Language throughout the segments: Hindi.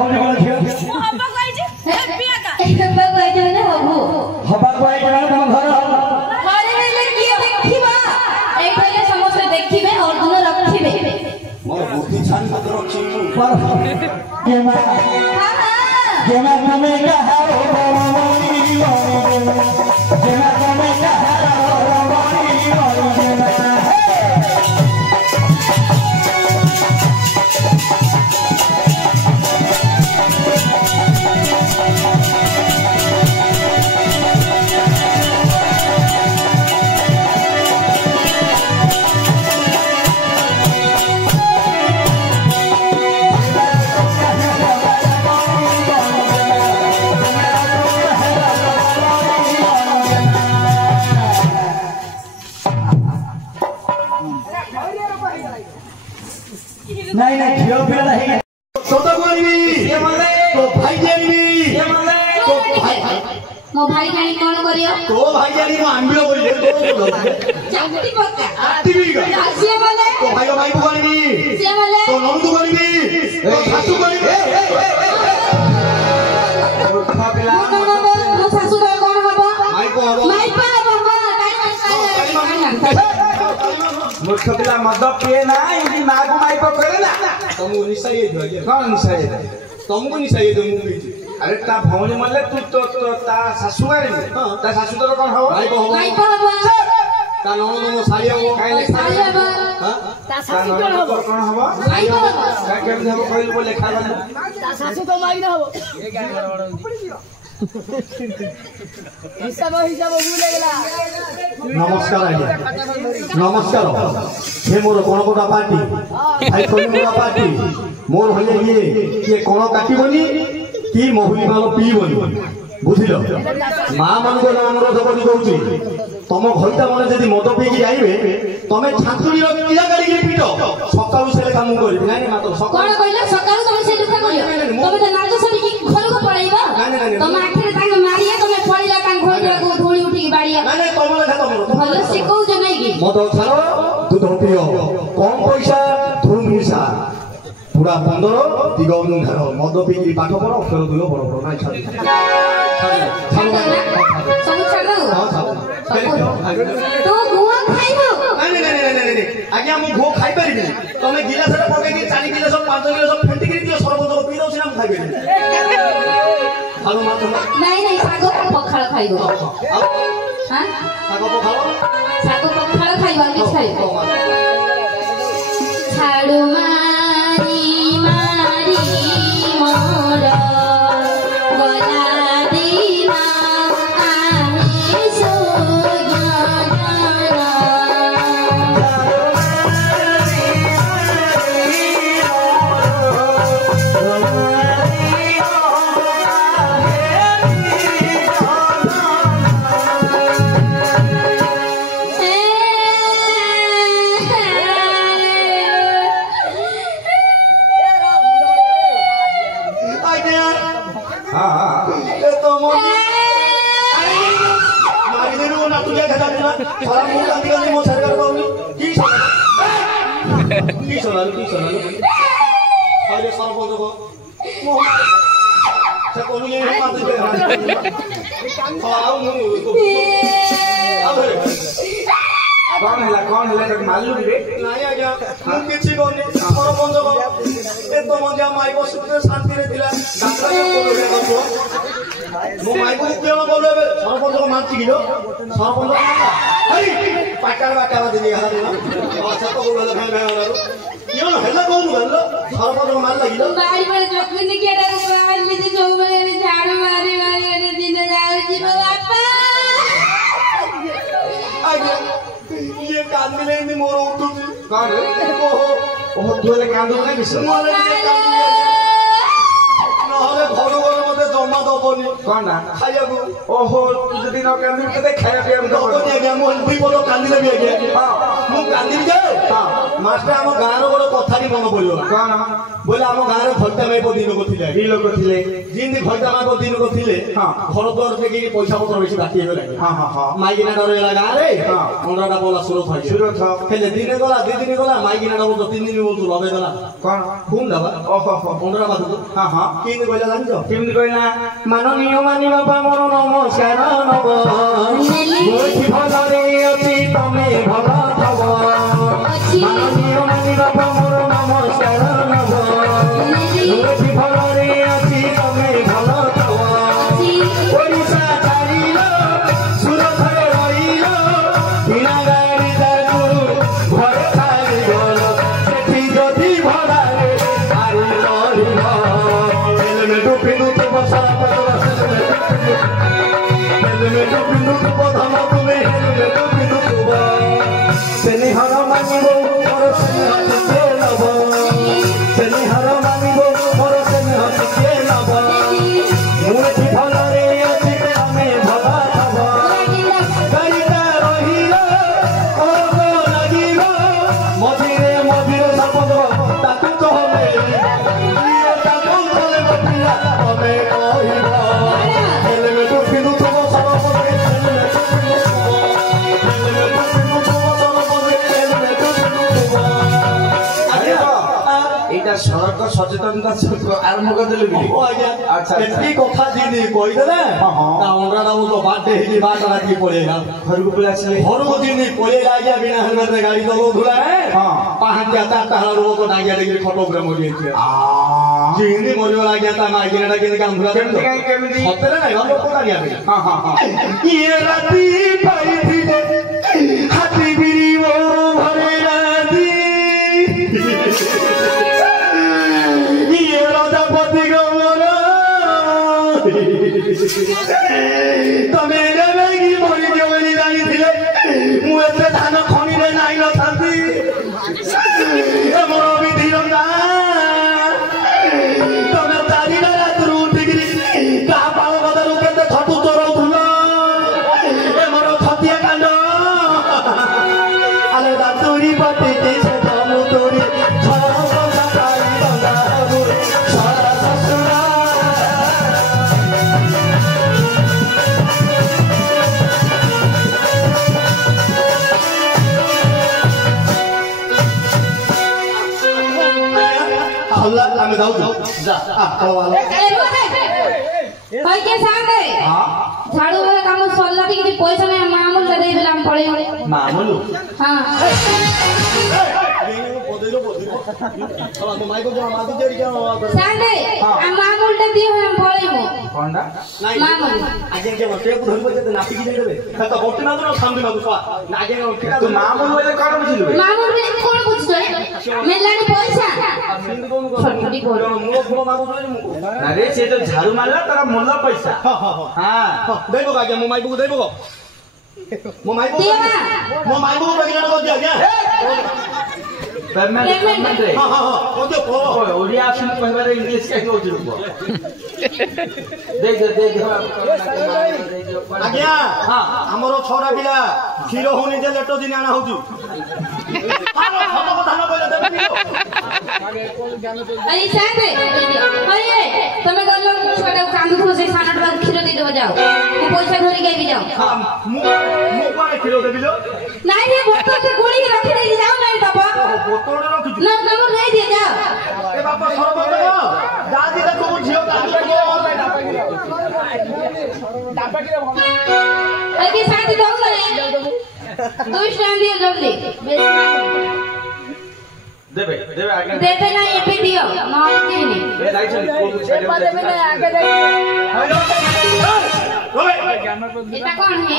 हमने बोला थियो ମୁଁ ହବା କହିଛି ପିଆ କା ହବା କହିଛି ମାନେ ହବୁ हबा कोई के तम घर ଘରେ ହେଲେ କିଏ ଦେଖିବା ଏଇଠି ସମସ୍ତେ ଦେଖିବେ ଅର୍ଜୁନ ରଖିବେ मोर बुद्धि छान पत्र रखी पर जेमा जेमा तमे कहा जेमा तमे कहा नहीं नहीं झियो फिर नहीं सोतो कोनी ये मले तो भाई जानी ये मले तो भाई ମୋ ଭାଇ ଜାଣି କଣ କରିବ तो भाई जानी को आंबियो बोले तो ଚାଟି ପକା टीवी का ସିଏ ବୋଲେ तो भाई को कोनी ସିଏ ବୋଲେ तो नंदू कोनी तो सासू कोनी मूर्खा पिला ମୋ ଶାଶୁ କଣ ହବ माई को हबो ମାଇ ପା ହବ मूर्ख पिला मद पिए ना इनकी मां को माई को करे ना तुमको निशा ये दो कौन निशा ये तुमको निशा ये दो मुंह अरे ता भौणी मले तू तो ता सासू गाड़ी ता सासू तो कौन हबो माई को हबो ता ननो मो सालिया को काई साली हबो हां ତା ଶାଶୁ କଣ ହବ कौन हबो ମାଇ ହବ का केम हबो कहल बोले खा बना ତା ଶାଶୁ ତ ମାଇ ନା ହବ हिसाब हिसाब भूले गेला नमस्कार आज्ञा नमस्कार हे मोर कोन कोटा पार्टी भाई कोन कोटा पार्टी मोर होले ये कोन काटिबनी की महुली मालो पीबनी बुझिलो मां मन को अनुरोध करी कहूची तम घरटा माने जदी मद पीकी जाइबे तमे छातुड़ी रो किला गाड़ी के पीटो सकाळु से काम करी नाही मातो कोन कहले सकाळु तमे से दुखा करियो तमे त नागो सरी की घर को पळाइबा तमे आखिर तांग मारिया तमे पळिया तांग घर को धूली उठी बाड़िया नाही तम लेखा तम भलो सिकौ जे नाही की मद छारो दूध पियो कम पैसा धूम मिसा पूरा 15 दिगम घर मद पीकी पाठ पढो अक्षर दुयो बड़ बड़ नाही छाड़ी सब छाड़ दो तो गुआ खाइबो नहीं आज्ञा मु भो खाई परिबी तमे गिलास रे पके के 4 गिलास 5 गिलास फेंटी के दियो सरबत पी दो सिना खाइबे हालो मात नहीं सागो पखाळ खाइबो हां सागो पखाळ खाइबो कि खाइबो छाड़ो मारी मारी मोर गला दिना आहे कौन है मालूम रे नहीं आज्ञा मु किछि कोनी सरपंच को ए तो मजा माई को सुते शांति रे दिला डाक्टर को बोले करबो मो माई को केन बोले सरपंच को मारछि किलो सरपंच हई पाकार बाटा दे हां अच्छा तो बोले भाई भाई क्यों हेला कोन बोलो सरपंच को मार लगिलो बाड़ी पर जोखन केडा को मारली जे जो बले झाड़ू मारी मारी दिन जाऊ जी बापा आज्ञा ये कांदिले नि मोर उठु कान ओहो तुले कांदो नै बिस नहले भगवान मते जमा दबनी कोना खाइया को ओहो जदी न कांदी तते खाया पिया दबनी आज्ञा मो दुई बोलो कांदिले भी आज्ञा हां मु कांदी जाय हां ମାଷ୍ଟର ଆମ ଗାଁର ଗୋଟେ କଥାଟି ମନେ ପଡିବ କଣ ବୋଲେ ଆମ ଗାଁରେ ଘଣ୍ଟା ମାଇପ ଦି ଲୋକ ଥିଲେ ଦି ଲୋକ ଥିଲେ ଯେମିତି ଘଣ୍ଟା ମାଇପ ଦି ଲୋକ ଥିଲେ ହଁ। ଘର ଦ୍ୱାର ଦେଖିକି ପଇସା ପତ୍ର ବେଶୀ ବାକି ହେଇଗଲା ହଁ ହଁ ହଁ ମାଇକିନା ଡରିଗଲା ଗାଁରେ ହଁ। ଅଣ୍ଡାଟା ପଡିଲା ସୁରତ ଭାଇ ସୁରଥ ହେଲେ ଦିନେ ଗଲା 2 ଦିନ ଗଲା ମାଇକିନା ଡର 3 ଦିନ ବହୁତ ଲଗେଇଦେଲା କଣ ଫୁନ୍ ଦବା ଓହୋ ହୋ ଅଣ୍ଡା ବାଦକୁ ହଁ ହଁ କେମିତି କହିଲା ଜାଣିଛ କେମିତି କହିଲା ମାନନୀୟ ମାନି ବାପା ମୋର ନମସ୍କାର ନବ ମୁଠି ଭଲରେ ଅଛି ତମେ ଭଲ ଥବ ମାନନୀୟ ମାନି ବାପା ମୋର ନମସ୍କାର ନବ ମୁଠି ଭଲରେ ଅଛି ତମେ ଭଲ ଥବ ଓଡ଼ିଶା ଛାଡ଼ିଲ ସୁରତରେ ରହିଲ ବିନା ଗାଡ଼ି ତାକୁ ଘରେ ଛାଡ଼ିଗଲ ସେଠି ଯଦି ଭଡ଼ାରେ ଆରି ରହିବ ହେଲମେଟ ପିନ୍ଧୁଥିବ ସାରା ହେଲମେଟ ପିନ୍ଧୁଥିବ ଧନ ତୁମେ ହେଲମେଟ ପିନ୍ଧୁଥିବ ସ୍ନେହର ମାନିବ ମୋର ସ୍ନେହ ଟିକେ ନବ ସ୍ନେହର ମାନିବ ମୋର ସ୍ନେହ ଟିକେ ନବ ମୁଁ ଏଠି ଭଲରେ ଅଛି ତମେ ଭଲ ଥବ ଗାଡ଼ିଟା ରହିଲ ଅଳ୍ପ ଲାଗିବ ମଝିରେ ମଝିରେ ସପଦ ତାକୁ କହେ ତାକୁ କଲେ ପିଲା ତମେ କହିବ ହେଲମେଟ ପିନ୍ଧୁଥିବ ସରପଦେ ହେଲମେଟ ପିନ୍ଧୁଥିବ ହେଲମେଟ ପିନ୍ଧୁଥିବ ସରପଦେ ହେଲମେଟ ପିନ୍ଧୁଥିବ এইটা সড়ক সচেতনতা আরম্ভ କରିଦେଲେ କି ଆଜ୍ଞା ଆଚ୍ଛା, ଏତିକି କଥା ଦିଦି କହିଦେଲେ ହଁ, ହଁ। ତା ଅଣ୍ଡାଟା ମୁଁ ତ ବାର୍ଥଡେ ହେଇଛି ବାରଟା ରାତି ପଳେଇଲା ଘରକୁ ପଳେଇ ଆସିଲେ ଘରକୁ ଦିଦି ପଳେଇଲା ଆଜ୍ଞା ବିନା ହେଲମେଟରେ ଗାଡି ଚଲଉଥିଲା ହଁ। ପାହାଞ୍ଚିଆ 4ଟା ବେଳରୁ ବହୁତ ଡାଙ୍ଗିଆ ଡେକିରି ଖଟ ଉପରେ ମରିଯାଇଛି ଯେମିତି ମରିଗଲା ଆଜ୍ଞା ତା ମାଇକିନାଟା କେମିତି କାନ୍ଦୁଥିଲା କେମିତି? ସତରେ ନାଇଁ ଲୋକ କାଢିଆ ପାଇଁ ହଁ ହଁ ହଁ ଇଏ ରାତି ପାଇଥିଲେ ହାତୀ ବିରି ମୋର ଘରେ ରାତି ଇଏ ରଜାପତି ଗମର ତମେ ଏବେ କି ମରିଯିବ ବୋଲି ଜାଣିଥିଲେ ମୁଁ ଏତେ ଧାନ ଖଣିରେ ନାଇଁ ନଥାନ୍ତି ମୋର ବିଧିର ତମେ 4ଟା ରାତିରୁ ଉଠିକିରି କାହା ପାଳ ବଦାରୁ କେତେ ଛତୁ ଚୋରଉଥିଲ ମୋର ଛତିଆ କାଣ୍ଡ ଆଲେ ଦାନ୍ତୁରି ପଟିକି ସେ ତମୁ ତୋରି ଆମେ ଯାଉଛୁ ଯା କହିକେ ସାଙ୍ଗେ ଝାଡୁ ବେଳ କାମ ସରିଲା ଟିକେ ପଇସା ନାହିଁ ମାମୁଲ ଟା ଦେଇଦେଲେ ଆମେ ପଳେଇବୁ ମାମୁଲୁ ହଁ ସାଙ୍ଗେ ମାମୁଲ ଟା ଦିଅ ଆମେ ପଳେଇବୁ କଣଟା ମାମୁଲ ତୁ ମାମୁଲୁ ବୋଲେ କଣ ବୁଝିଲୁ ମାମୁଲ ରେ କଣ ବୁଝୁଛ ମିଳିଲାଣି ପଇସା ଛଟପଟି କର ଆରେ ସେ ତ ଝାଡୁ ମାରିଲା ତାର ମୂଲ ପଇସା ହଁ ଦେବ ଆଜ୍ଞା ମୋ ମାଇକୁ ଦେବ ମୋ ମାଇକୁ ଦିଅ ନା ମୋ ମାଇକୁ ପ୍ରେଗନେଣ୍ଟ କରିଦିଅ ଆଜ୍ଞା ପେମେଣ୍ଟ ରେ ହଁ ହଁ ହଁ କରିଦିଅ କହ ଓଡ଼ିଆ ଆସୁନି କହିବାରେ ଇଂଲିଶ କାହିଁ କହୁଛୁ ଲୋକ ଦେ ଆଜ୍ଞା ହଁ ଆମର 6ଟା ପିଲା କ୍ଷୀର ହଉନି ଯେ ଲେଟ ଦିନ ଆଣା ହଉଛି ଆରେ ସାଙ୍ଗେ ଆରେ ତମେ ଗଲ ଛୁଆଟାକୁ କାନ୍ଦୁଥିବ ସେ ସାନଟା କ୍ଷୀର ଦେଇଦେବ ଯାଅ ମୁଁ ପଇସା ଧରିକି ଆଇବି ଯାଅ ମୁଁ କୁଆଡେ କ୍ଷୀର ଦେବି ଲୋ ନାଇଁ ରେ ବୋତଲରେ ଗୋଳିକି ରଖିଦେଇକି ଯାଅ ନାଇଁ ବାପା ବୋତଲରେ ରଖିଛୁ ନା ତମର ନେଇ ଦିଅ ଯାଅ ଏ ବାପା ସରପଞ୍ଚ ଦାଦି ଦେଖୁ ଝିଅ ଆରେ ସାଙ୍ଗେ ଦଉ ନାଇଁ 2 ଷ୍ଟାଣ୍ଡ ଦିଅ ଜଲ୍ଦି ଦେବେ ଆଜ୍ଞା ଦେବେ ନାଇଁ ଏବେ ଦିଅ ନହେଲେ ଦିନି এটা কোন হে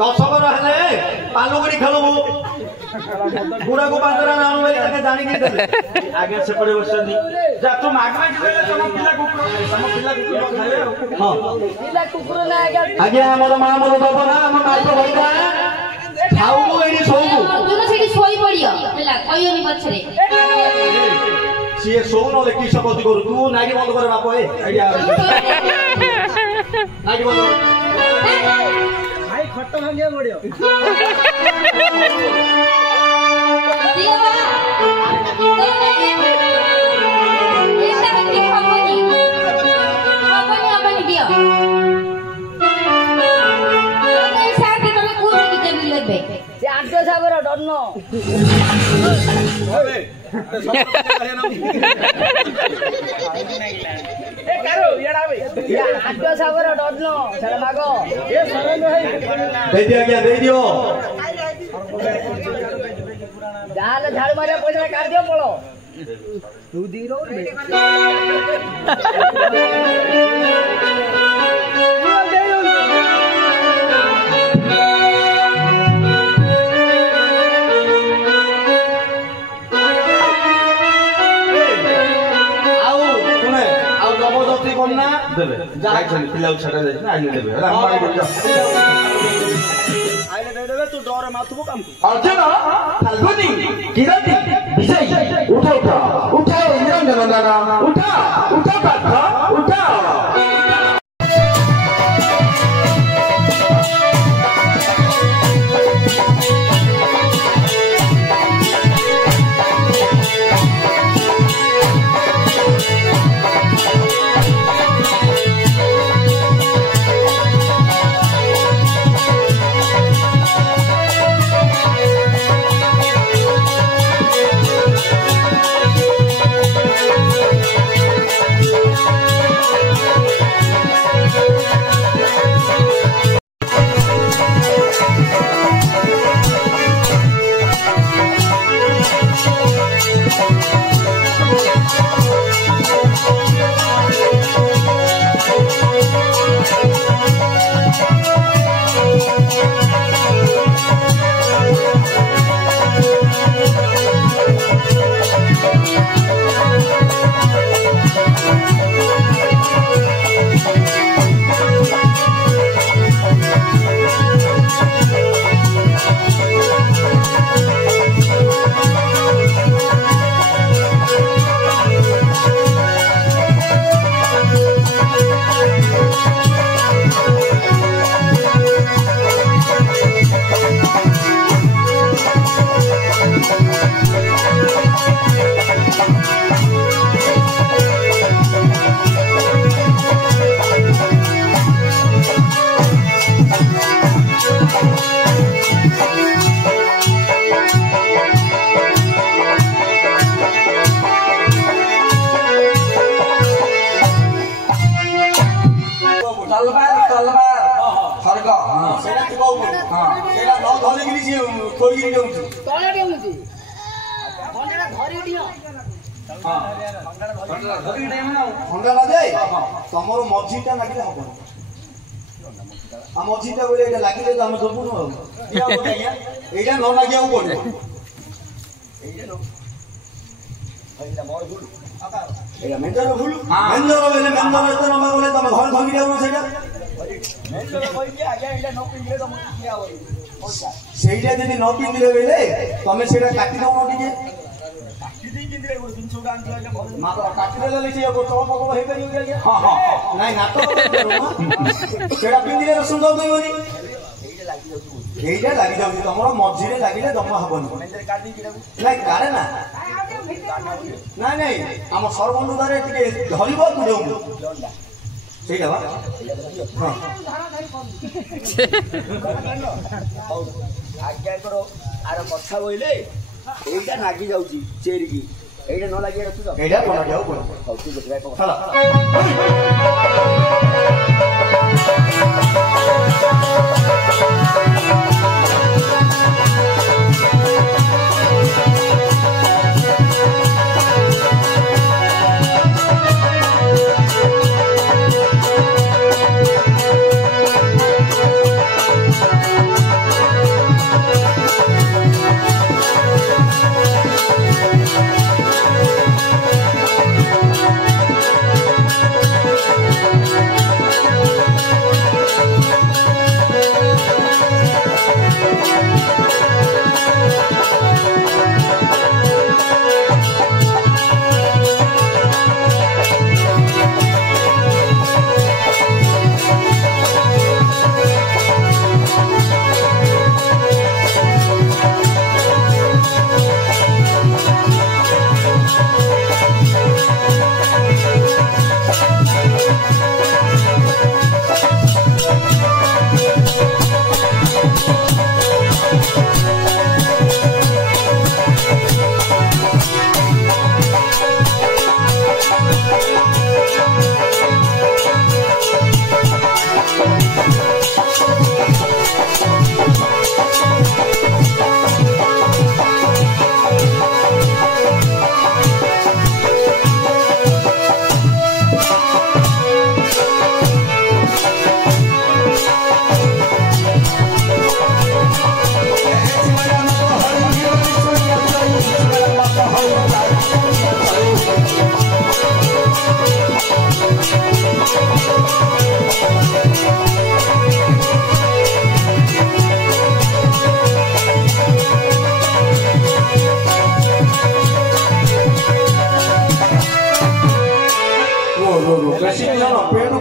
ଦଶକର ହେଲେ ପାଲୁଗୁଡି ଖେଳବୁ ଗୁଡାକୁ 5ଟା ନାମ ତାକେ ଜାଣିକି ଦେବେ ଆଜ୍ଞା ସେପଟେ ବସିଛନ୍ତି ଯା ତୁ ମାଗଣା କହିଲେ ତମ ପିଲା କୁକୁର ଖାଇବେ ହଁ ଆଜ୍ଞା ଆମର ମା ମୋର ଦବ ନା ଆମ ମାଇକ ଭଇକା ଖାଉବୁ ଏଇଠି ଶୋଇବୁ ତୁମେ ସେଠି ଶୋଇ ପଡିଅ ହେଲା କହିବନି ପଛରେ ସିଏ ଶୋଉ ନହେଲେ କିସ ଗତି କରୁ ତୁ ନାଇକି ବନ୍ଦ କରେ ବାପ ଏ ନାଇକି ବନ୍ଦ ଭାଇ ଖଟ ଭାଙ୍ଗିବାକୁ ପଡିବ। ଦିଅ ବା। ଏଇଟା କିଛି ହବନି। ହବନି ଦିଅ। ତମେ ସାଥେ ତମେ କୋଉଠି କିତେ ମିଲବେ? ସେ ଆଣ୍ଟ ସାଗର ଡର୍ନ। ଆଣ୍ଟ ସାଗର ଡର୍ନ ସେଟା ମାଗ। ଦେଇଦିଅ ଆଜ୍ଞା ଦେଇଦିଅ। ଯାହାହେଲେ ଝାଡୁ ମାରିବା ପଇସା କାଢିଦିଅ ପଳ। ଜବରଦସ୍ତି କରନା ଦେବେ ଯାହା ପିଲାକୁ ଛାଡା ଯାଇଛି ନା ଆଇଲେ ଦେବେ ଆଇଲେ ଦେଇଦେବେ ତୁ ଡର ମାଥୁବୁ କାମକୁ ଅର୍ଜୁନ ଫାଲ୍ଗୁନି କିରତି ବିଜୟ ଉଠ ଉଠ ଉଠ ନିରଞ୍ଜନ ଉଠ ଉଠ ପାଠ ଉଠ। ତମର ମଝିଟା ଲାଗିଲେ ହବ ମଝିଟା ବୋଲେ ଏଇଟା ଲାଗିଲେ ତ ଆମେ ଦବୁନୁ ଆଉ ଏଇଟା ନ ଲାଗିବାକୁ ପଡିବ ଏଇଟା ମେଞ୍ଜର ଭୁଲ ମେଞ୍ଜର ବୋଲେ ମେଞ୍ଜର ଏତେ ନବା ବୋଲେ ତମେ ଘରେ ଧରି ଯାଉନ ସେଇଟା ଯଦି ନ ପିନ୍ଧିଲେ ବୋଲେ ତମେ ସେଇଟା କାଟି ଦଉନ ଟିକେ କାଟିଦେଲେ ସେ ଚଳ ପକଳ ହେଇପାରିବ ନାଇଁ ନାଟ ସେଇଟା ପିନ୍ଧିଲେ ସୁନ୍ଦର କହିବନି এইটা লাগি যাଉଛି ତମର ମଝିରେ ଲାଗିଲେ ଜମା ହବନି ନାଇଁ କାରେ ନା ନାଇଁ ନାଇଁ ଆମ ସରବନ୍ଧୁଦାରେ ଟିକେ ଧରିବ ତୁ ଦେଉଛୁ ସେଇଟା ବା ଆଜ୍ଞା କର ଆର କଥା କହିଲେ এইটা লাগি যাଉଛି ଚେରିକି এইটা ନ ଲାଗିବା ରଖୁଛ এইটা ନ ଲାଗିବାକୁ ପଡିବ ହଉ ଠିକ ଅଛି ଭାଇ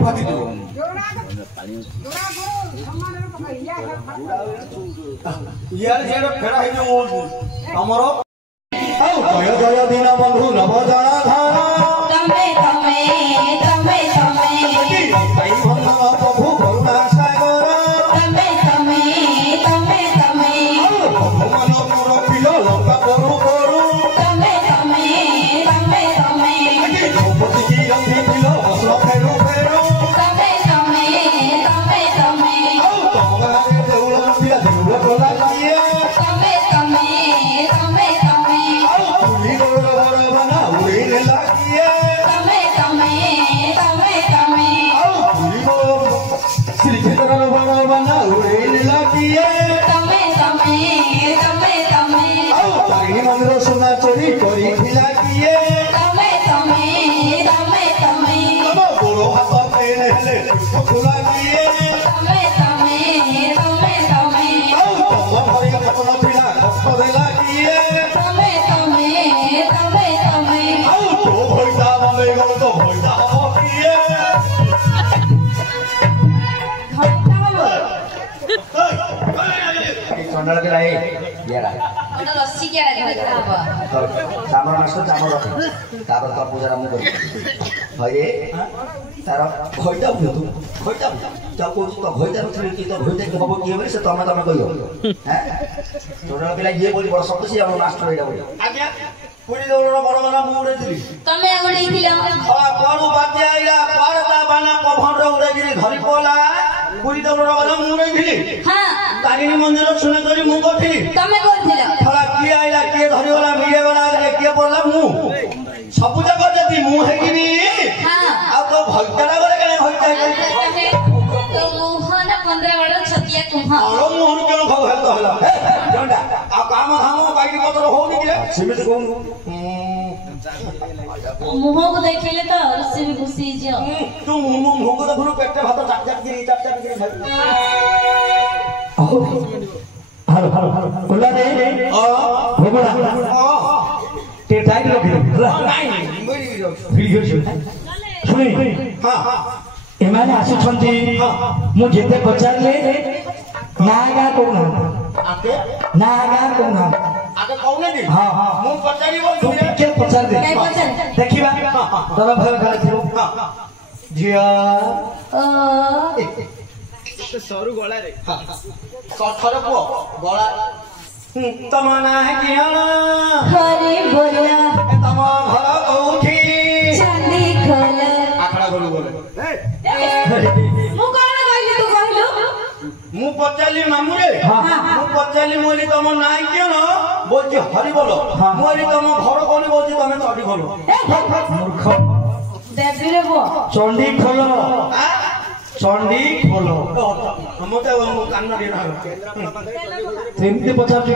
फाटी दो यार जेड फेरा है जो हमरो जय जय दीन बंधु नव जनाधार तमे तमे तमे तमे भाई बंधु प्रभु करुणा सागर तमे तमे तमे तमे भगवान मोर पिलो लंका करू करू तमे तमे तमे तमे द्रौपदी की रंगी पिलो वस्त्र फेरू फेरू तमे तमे तमे तमे तमगारे देउल पिला देउल कोला किए तमे तमे तमे तमे तुली गोर गोर बना उड़ी ने लागिए तमे तमे तमे तमे तुली गोर श्री क्षेत्र गोर बना उड़ी ने लागिए तमे तमे तमे तमे तारिणी मंदिर सोना चोरी करी खिला किए तमे तमे तमे तमे तम गोरो हाथ पेन हेले खुला किए तमे तमे तमे तमे तम भरी कपन पिला कष्ट देला किए तमे तमे तमे तमे तो भइता बंदे गल तो भइता हो किए चंडल के लाई यारा ओटा रस्सी के डाके हबा तो चामर नष्ट चामर रखे तापर तो पूजा आरंभ करी हरे तार भइता बुझ तू भइता जाऊ को तो भइता नथली कि तो भइता के बाबू के बरे से तमे तमे कहियो हैं चंडल के लाई ये बोली बड़ शब्द से हम मास्टर एडा बोली आज्ञा पुरी दौड़ बड़ बना मुड़े दिली तमे आगुडी थिला पड़ू बाजे आइला पारता बाना कभर उड़े गिरी धरी पला पुरी दौड़ बड़ा मुड़े दिली हां तारिणी मंदिर सुने करी मु कथि तमे कोथिला थला किए आइला किए धरी वाला मिले वाला रे किए पड़ला मु सब जगह जदी मु है गिरी हां आ तो भक्तरा गले के भक्ता तो मोहन 15 बड़ छतिया कुहा और मोहन केन खाव हेल तो हला जंडा आ काम धाम बाकी पत्र होनी के सीमित कौन मुह को देखिले तो रस्सी भी घुसी जो तू मु भोग तो भुरु पेटे भात चाक चाक गिरी खाई हर हर बोला दे भोगड़ा ते टाइट रखे नहीं मेरी वीडियो शुणी हां हां एमाने आसुछंती मु जेते पचारले नागा कोना आके नागा कोना आके कौन दी हां हां मु पचारी बोल तू दुनिया के पचार दे काय पचार देखिबा तोरा भय खाले थिरो जिया सरू गला रे सथरे पो गला तम ना है कियाना हरे बोला तम घर कोठी चांदी खोला आखड़ा गलु बोले मु कोन कहली तू कहलु मु पचाली मामू रे मु पचाली मोली तम नाई कियान बोलची हरि बोलो मोली तम घर कोनी बोलची तमे चढ़ी बोलो मूर्ख देवी रे बो चंडी खोलो चंडी खोलो मते मु कान रे ना सेमती पचार जी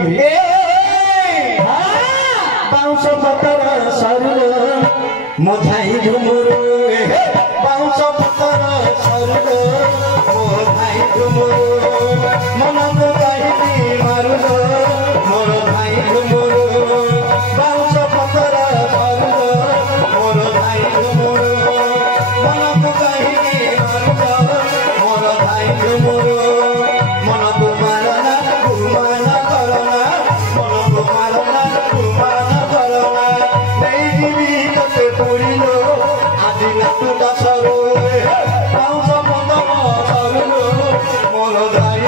बाउंस पतर सरुलो मोधाई झुमुरो बाउंस पतर सरुलो मोधाई झुमुरो मन को काहिनी मारुलो मोर भाई झुमुरो बाउंस पतर सरुलो मोर भाई झुमुरो मन को काहिनी मारुलो मोर भाई झुमुरो मन को मारना गुमाना करना मन को मारना गुमाना करना नहीं जीवी कते पुरिलो आदि नाटुटा सरो बाउंस पतर सरुलो मोर भाई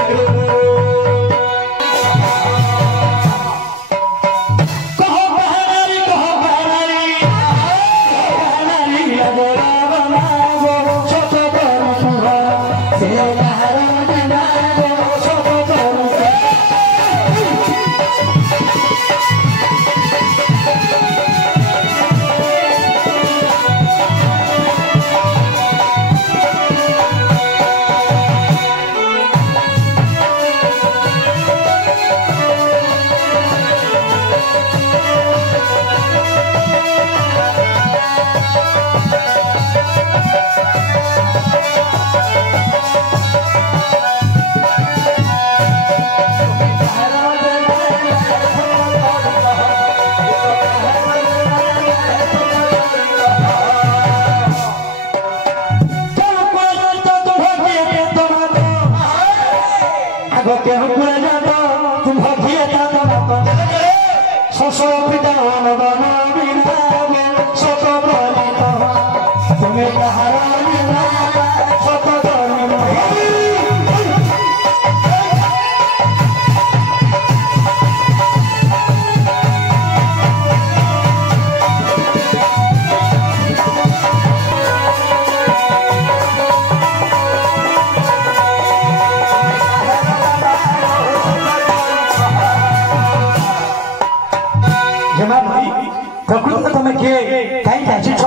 प्रकृति तुम किए कहीं जाची छ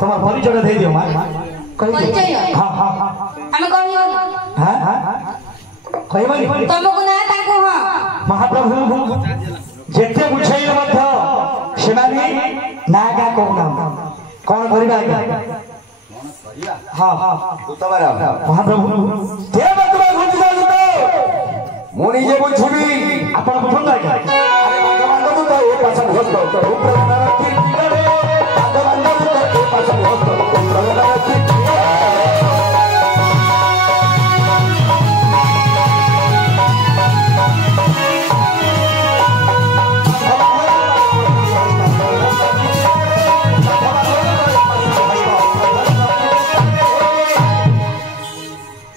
तुम परिचय दे दियो मां परिचय हां हां हां हमें कहियो हां हां कहबनी तुमको ना ताको हां महाप्रभु जेते बुझाइले मध्य सेमानी नागा कोना कोन करिबा हां हां उतबारा महाप्रभु देव तुम घुंची जालु तो मु निजे बुझिबी आपण बुझन लागे अरे भगवान तो ए पाछन होस्तो तो प्रभुनार कीर्ति करे भगवान तो ए पाछन होस्तो तो प्रभुनार कीर्ति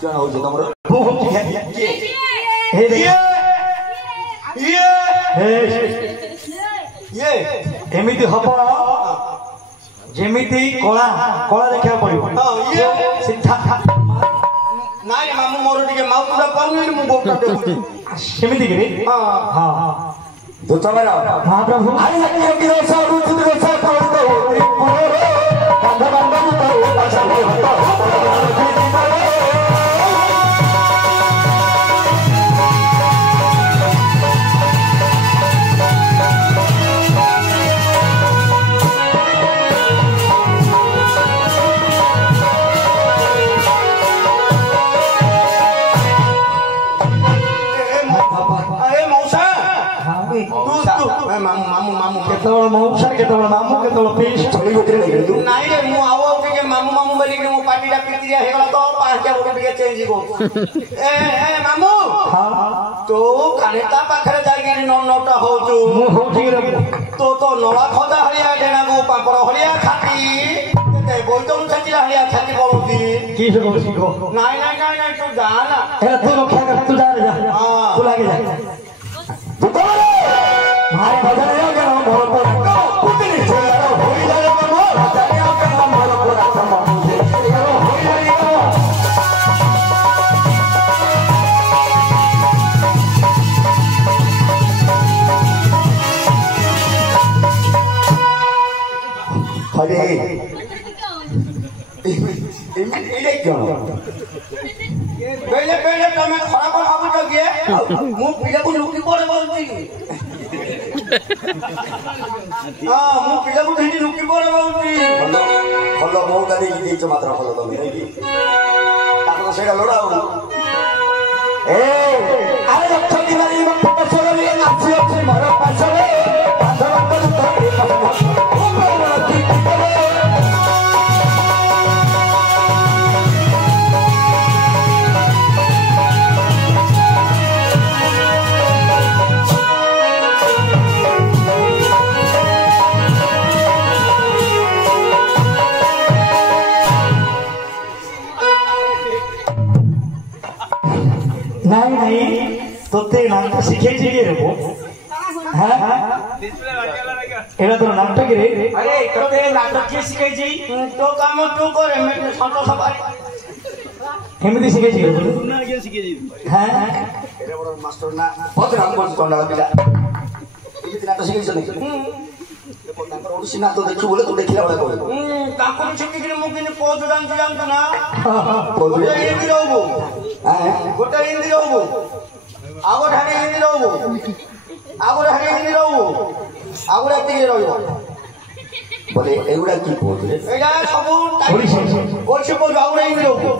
क्या हो जे तमरो हे देखिए ये एमिति हब जेमिति कला कला देखा पड़ो हां ये सीधा नाई मामू मोर टिके माउपुरा पाउनी मु गोटा देखु सेमिति गिरी हां हां हां उतबारा महाप्रभु अरे ये कि रोसा रुचि रोसा कर दो भगवान तो ए पाछन होस्तो प्रभुनार कीर्ति करे मामू मामू केतोल मौसा केतोल मामू केतोल पीस चली गोत्री नहीं तू नाई रे मु आव टिके मामू मामू बोली के मु पार्टी रा पितिया हे गला तो पांचटा गोटे टिके चेंज गो ए मामू हां तो कानेता पाखरे जागी न नटा होचु मु होठी रे तो नळा खदा हलिया डेना गो पापड़ हलिया खाती ते बोइतनु छाती हलिया छाती बोलती की से बोल सिखो नाई नाई नाई नाई तू जा ना ए तू रक्षा कर तू जा रे जा हां तू लागे जा मारे भजन यो के मोर पर कुतनी छोरा होई जाए मोर भजन यो के मोर पर सम होई जाए हरे इले क्यों पहले पहले तमे खराब भाबु तो गे मु पिला को लुकी पड़े बोलती हां मु पिला को ढेटी लुकी पड़े बोलती ଭଲ ମଉକା ଦେଇକି ଦେଇଛ ମାତ୍ର ଭଲ ତମେ ନାଇକି ତାକୁ ସେଇଟା ଲୋଡାଉ ଏ ଆରେ ରକ୍ଷତି ମାରି ମୋ ପଛରେ ନାଚି ଅଛି ମୋର ପାଛରେ ବାନ୍ଧବ ତ ଏ ପାଛରେ ଓ ପ୍ରଭୁ କୀର୍ତ୍ତି କରେ नहीं नहीं तोते नाटक शिखे जी रे वो हां एरा तो नाटक रे अरे तोते नाटक के सिखाई जी तो काम तू करे मैं संतो सवारी केमिति शिखे जी ना के सिखे जी हां एरे बड़ मास्टर ना बहुत राम बोल तंडा पिला এই নাটক শিখেছ নাকি তারপর ওর সিনা তো দেখি বলে তো দেখিলা বলে কই কাকুর শিখি মু কিনে পদ জানতে জানতো না পদ গোটা হিন্দি রহবো হ্যাঁ গোটা হিন্দি রহবো আগো ঢাড়ি হিন্দি রহবো আগো ঢাড়ি হিন্দি রহবো আগো রাতে রহবো বলে এগুলা কি পদ রে এটা সব ওড়িশা ওড়িশা পদ আগো হিন্দি রহবো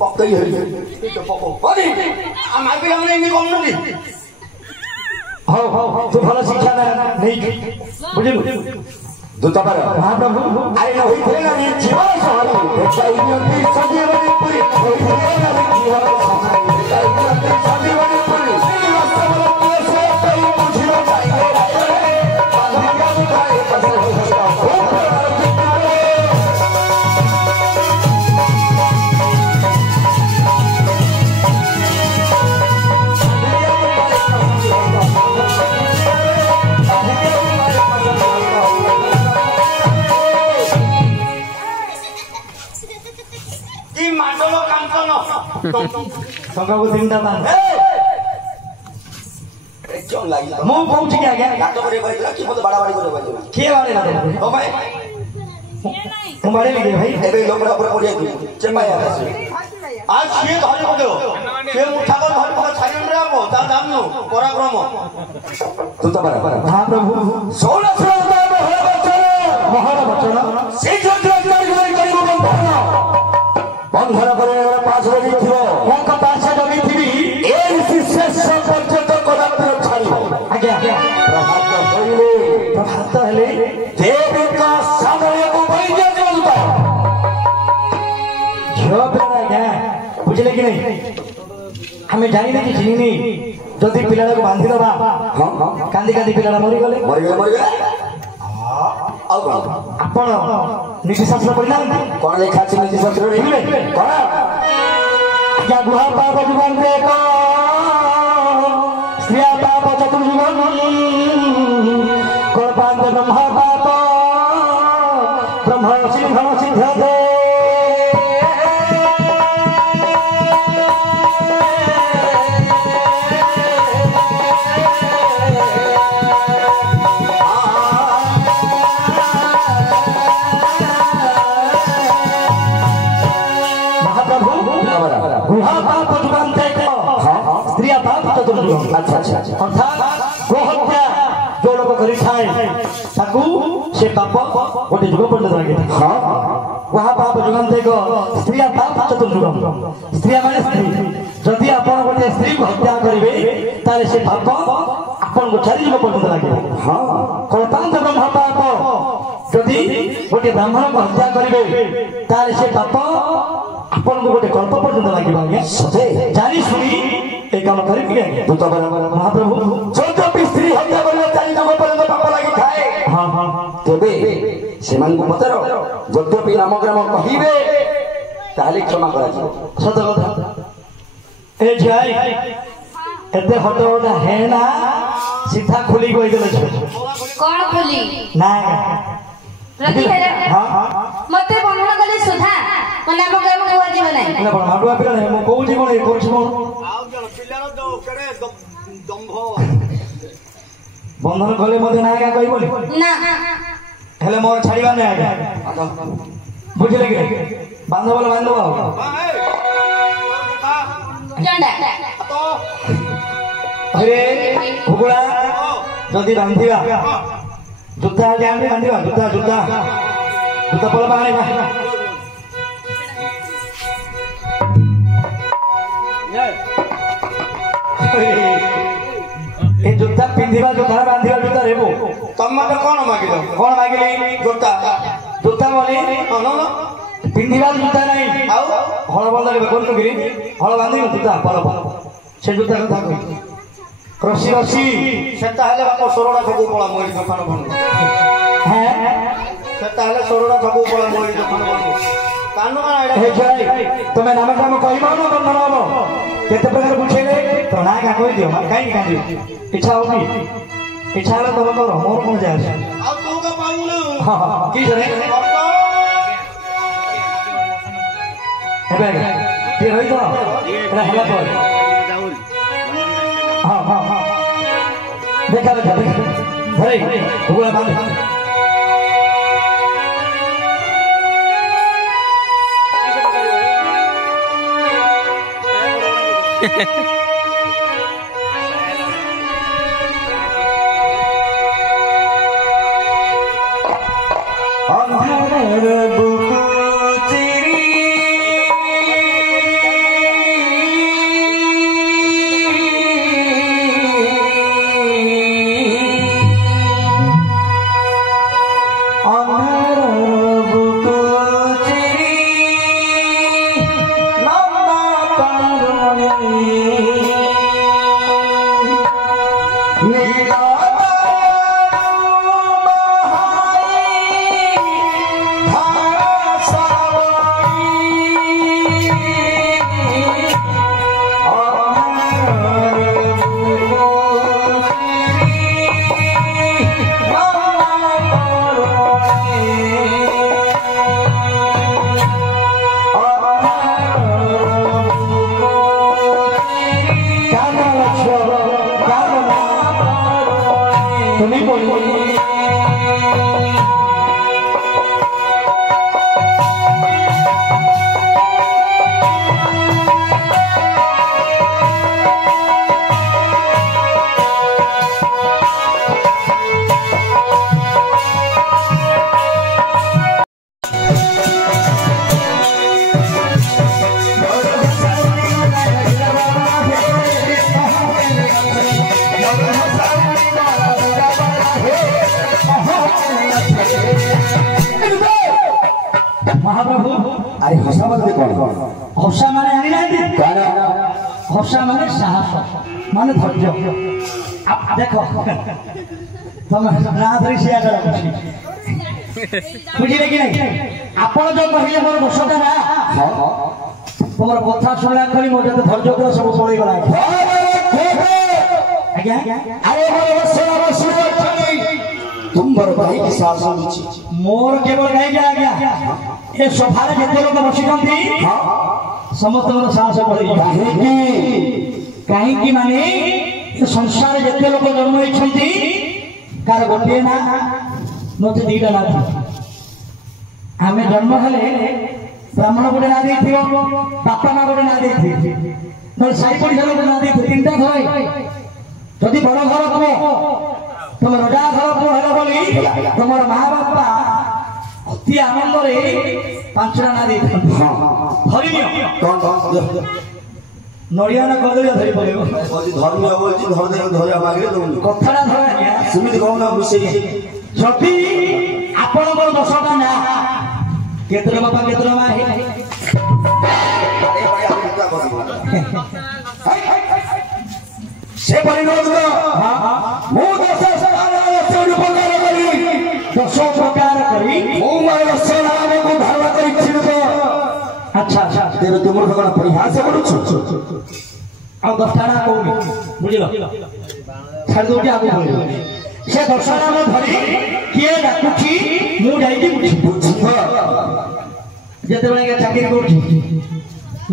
পক্কই হই তো পকো বলি আমার বি আমরা হিন্দি কম নবি हो तू भला शिक्षा ना नहीं बुझे দুতবার महाप्रभु আরে না হইতে না নি জীবন সহারি চাই নিয়তি সজীবনী পুরি হইতে না নি জীবন সহারি চাই নিয়তি সজীবনী পুরি শ্রী রাষ্ট্রপতি সে তাই বুঝিও চাই ଟଙ୍କାକୁ 3ଟା ବାନ୍ଧ क्यों लगी ମୁଁ କହୁଛି କି ଆଜ୍ଞା नाटक करे बैठला कि मत बाड़ा बाड़ी करे बैठला କିଏ ବାଡ଼େଇଲା ତମକୁ? तो भाई ମୁଁ ବାଡ଼େଇଲି କି ଭାଇ एबे लोकड़ा ऊपर पड़िया चेपाया आसे आज ये धरी पड़ो के मुठा को धरी पड़ छाइन रे हमो ता जामनु पराक्रम तू तो बरा ମହାପ୍ରଭୁ 16 ମହର ବଚନ से जो କରିବ ବନ୍ଧନ করে 5 ବଜେ ଥିବ ମଙ୍କ ପାଶେ ଜଗିଥିବି এই ଶେଷ ପର୍ଯ୍ୟନ୍ତ କଦାପି ଛାଡ଼ିବ ଆଜ୍ଞା ପ୍ରଭାତ ହୋଇଲେ ପ୍ରଭାତ ହେଲେ ଦେବୀଙ୍କ ସାମନାକୁ ବୈଜ୍ଞ ଦିଅନ୍ତ ଝିଅ ପିଲା ଆଜ୍ଞା ବୁଝିଲେ କି ନାହିଁ ଆମେ ଜାଣିନେ କି ଚିହ୍ନିନି ଯଦି ପିଲାଟାକୁ ବାନ୍ଧିଦବା ହଁ ହଁ କାନ୍ଦି କାନ୍ଦି ପିଲାଟା ମରିଗଲେ ମରିଗଲେ ଆଉ କଣ ଆପଣ ନୀତିଶାସ୍ତ୍ର ପଢିନାହାନ୍ତି କଣ ଲେଖା ଅଛି ନୀତି ଶାସ୍ତ୍ରରେ କଣ ଆଜ୍ଞା ଗୁହା ପାପ ଯୁଗନ୍ତେ ଏକ ସ୍ତ୍ରୀୟା ପାପ ଚତୁର୍ଯୁଗନ କଳ୍ପାନ୍ତ ବ୍ରହ୍ମ ପାପ ବ୍ରହ୍ମ ସିଂହ ସିଦ୍ଧତେ गुहा पाप जुगान्ते स्त्रिया पाप चतुर्युग अच्छा अच्छा अच्छा अर्थात गोहत्या जो लोग करी थाए ताकू से पाप गोटे जुग पर्यंत लागे हाँ गुहा पाप जुगान्ते को स्त्रिया पाप चतुर्युग स्त्रिया माने स्त्री जदि आपण गोटे स्त्री को हत्या करिवे ताले से पाप आपण को 4 जुग पर्यंत लागे हाँ कल्पांत ब्रह्म पाप जदि गोटे ब्राह्मण को हत्या करिवे ताले से पाप आपण को गोटे कल्प पर्यंत लागे आज्ञा सते जानी सुनी ए काम करिबि आज्ञा तू तो बराबर महाप्रभु যদ্যপি স্ত্রী হত্যা করে 4 যুগ পর্যন্ত পাপ লাগি খায় हाँ हाँ তেবে সেমানଙ୍କୁ পচার যদ্যপি নামগ্রাম কহিবে তাহলে ক্ষমা করা যাবে सत कथा ए जाई एते हटोटा है ना सीधा खुली कोई देले छ कौन खोली ना रति हेरे हां मते बंधन कले सुधा मन नाम ग्राम हुआ जीवन है ना पण माडुआ पिला नहीं मो कहू जीवन ए करछ मो आउ जण पिल्लार दो केडे दंभ बंधन कले मते ना का कहबो ना हेले मोर छाड़ीबा नै आगे बुझले कि बांधो बोले बांधो चंडा तो अरे भुगुड़ा जदी बांधिबा जुत्ता जान बांधिबा जुत्ता जुत्ता जुत्ता पल बाणे बा ए जुत्ता पिंधिबा जुत्ता बांधिबा जुत्ता रेबो तम मते कोन मागिलो कोन मागिले जोता जुत्ता बोली न पिंधिबा जुत्ता नहीं आउ हळ बंधाले कोन गिरी हळ बांधिबा जुत्ता पल पल से जुत्ता कथा कहि रसी रसी सेता हेले बाप सोरडा ठगु पळा मोई दफान बन हैं सेता हेले सोरडा ठगु पळा मोई दफान बन कानु ना हे जाई तमे नाम काम कहिबो न बंधन हबो केते प्रकार बुझेले तो ना का कहि दियो काई काई इच्छा होगी इच्छा हले तब करो मोर कोन जाय आ तू का पाउनु हां हां की जने हेबे ते रही तो एरा हला पर हां हां हां देखा देखा धरे भुगुला बांध अंधार बुकु चिरी अंधार बुकु चिरी लम्बा पारुणी ଶୁଣି ପଡି महाप्रभु अरे हसा मत कौन हर्षा माने आनी ना हर्षा माने साहस माने धैर्य देखो तुम ना धरी से आगे रखुछी बुझिले कि नहीं आपण जो कहले मोर दोषटा ना तुमर कथा सुनला करी मोर जते धैर्य कर सब पळै गला आज्ञा अरे मोर सेवा सुनो तुम बर भाई की सास होची मोर केवल गाय के आज्ञा ए सोफारे जेते लोक बसिଛନ୍ତି ସମସ୍ତଙ୍କର ସାହସ ବଢି କାହିଁକି ମାନେ ଏ ସଂସାରରେ ଯେତେ ଲୋକ ଜନ୍ମ ହେଇଛନ୍ତି କାର ଗୋଟିଏ ନା ନଚେ ଦିଟା ନା ଆମେ ଜନ୍ମ ହେଲେ ବ୍ରାହ୍ମଣ ଗୋଟେ ନା ଦେଇଥିବ ବାପା ମା ଗୋଟେ ନା ଦେଇଥିବେ ନହେଲେ ସାଇ ପଡ଼ିଶା ଗୋଟେ ନା ଦେଇଥିବେ ତିନିଟା ଘର ଯଦି ବଡ଼ ଘର ଥିବ ତମେ ରଜା ଘର ପୁଅ ହେଲ ବୋଲି ତମର ମା ବାପା ଅତି ଆନନ୍ଦରେ ପାଞ୍ଚଟା ନା ଦେଇଥାନ୍ତି ଧରିନିଅ ନଡ଼ିଆ ନା କଦଳୀ ଧରି ପକେଇବ ଧର୍ମ ହଉଛି ଧରିବା ମାଗିଲେ ଦଉନି କଥାଟା ଧର ସେମିତି କହୁନ ମିଶେଇ ଯଦି ଆପଣଙ୍କର ଦଶଟା ନା କେତେ ବାପା କେତେ ମା ସେ ପରିଣତ ମୁଁ ଦଶ ପ୍ରକାର କରି ମୁଁ ମୋର ନାମକୁ ଧାରଣ କରିଛି ଆଚ୍ଛା ଆଚ୍ଛା ତେବେ ତୁମର କଣ ପରିହାସ କରୁଛୁ ଆଉ ଦଶଟା ନା କହୁନି ବୁଝିଲ ଛାଡ଼ି ଦଉଛି ଆଗକୁ କହିବ ସେ ଦଶଟା ନାମ ଧରି କିଏ ଡାକୁଛି ମୁଁ ଯାଇକି ବୁଝିବ ଯେତେବେଳେ ଚାକିରି କରୁଛି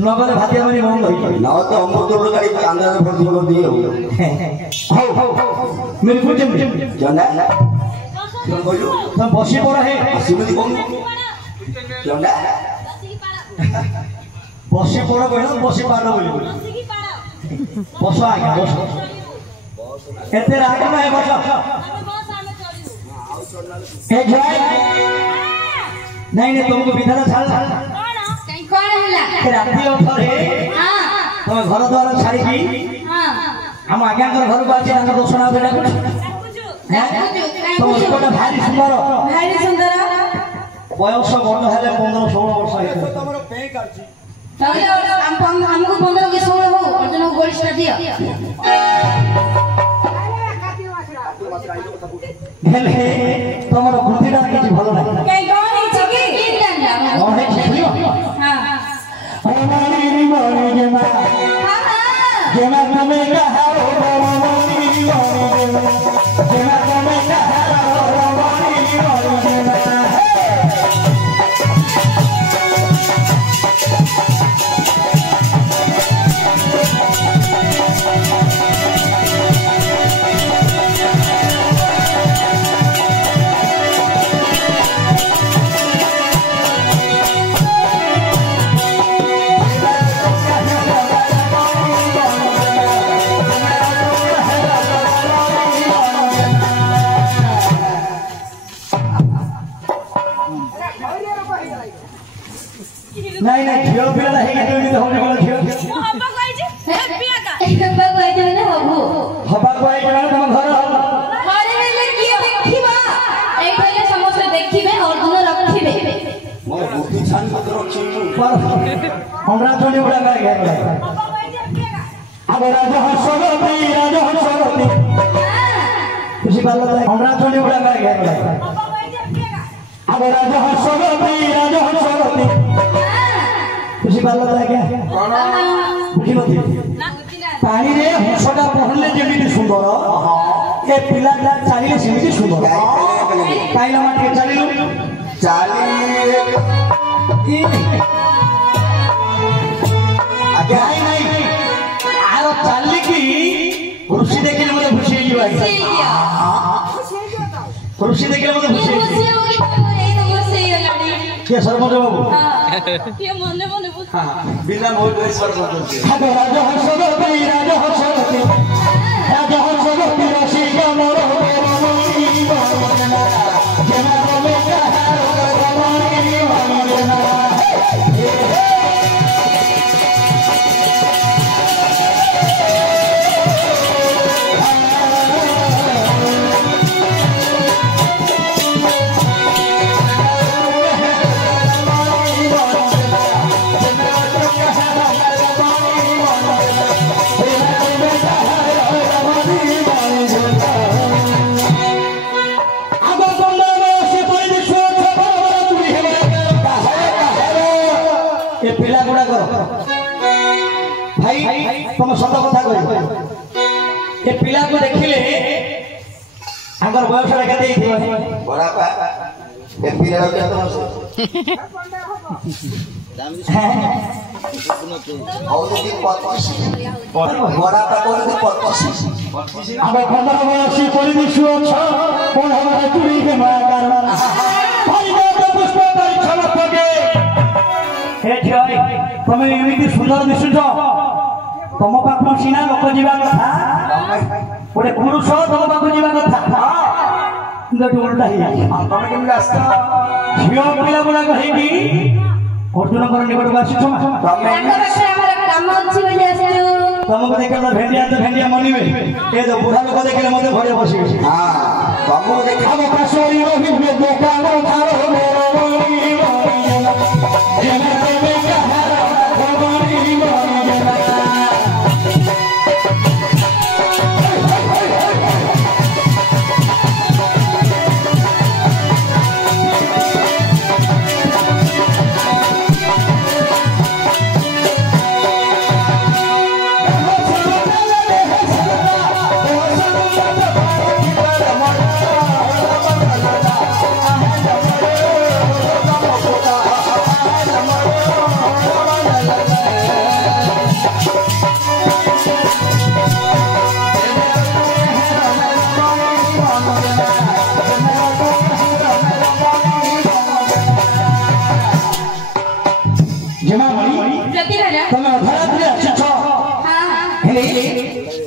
ନଗଦ ଭାତିଆ ମାନେ ବନ୍ଦ ହୋଇଛି न तो अमृतपुर गाड़ी कांदा भर्ती कर दिए ହଉ ହଉ मेरे को जंडा क्यों बोलू तुम बसी पड़ा है सिमती कौन जंडा बसी पड़ा कहना बसी पार बोली बस आज्ञा बस एते राग में है बस ए जाय नहीं नहीं तुमको विधान छाड़ कौन होला राति अठरे हां तुम घर द्वार छाड़ी की हां हम आज्ञा कर घर को आछि ना दोषणा बेटा तुम उसको भारी सुंदर भारी सुंदर बयस बड़ हेले 15-16 वर्ष है तमरो बैंक आछि ताले हमको 15 के 16 हो अर्जुन को गोली स्टार दिया हेले तुमरो बुद्धिटा किछि भलो नाही कई कौन है की गीत गाना और है सुनियो हां हमारी मोरी जमा जमा तमे कहा मोरी जमा तमे कहा मोरी नहीं नहीं झियो पिला है कि तो होने वाला झियो वो हब्बा कोई जे पिया का हब्बा कोई जे ना हबो हब्बा कोई जे तुम घर घरे में किए देखिबा ए पहले समस्त देखिबे और दुनो रखिबे मोर बुद्धि छान पत्र अछि पर हमरा थोड़ी उड़ा कर गया हब्बा कोई जे पिया का अब राजा हसरती खुशी बात है हमरा थोड़ी उड़ा कर गया हब्बा कोई जे पिया का अब राजा हसरती खुशी बात है क्या बुझी नथि ना बुझिला पानी रे हंसटा पहले जेमिति सुंदर ए पिलाटा चालिले सेमिति सुंदर पाइला माटे चालिलु चाली गाय नहीं आरो चाली की ऋषि देखिले मुझे खुशी होई ठीक है खुशी देखिए मते खुशी खुशी हो कि तोरे तो से गाड़ी के सरपंच बाबू ये मने मने बोल बिना मोर सरपंच आगे राजा हर्षवती राजा हर्षवती राजा हर्षवती राशि का मोर तुम सत कथा कह पिला को देखिले आगर बयस रेखा दे बड़ा पा ए पिला क्या तो और तो 25 बड़ा पा को 25 अब 15 वर्ष परिवेश छ कोन हमारा चुरी के माया कारण परिवार को पुष्प परीक्षण पगे हे छय तुम एमिति सुंदर दिसुछ तुम पाखु सीना लोक जीवा कथा गोटे पुरुष तुम पाखु जीवा कथा गोटे उल्टा ही तमे केमि आस्ता झियो पिला गुडा कहिकी अर्जुन कर निकट आसी छमा तमे हमारा काम अछि बोली आसे तुमको देखले तो भेंडिया मनिबे ए जो बुढ़ा लोक देखले मते घरे बसिबे हां तुमको देख हम कासोरी रही हुए दोकान थारो मेरो मोनी जेना तेरे कहारा मोनी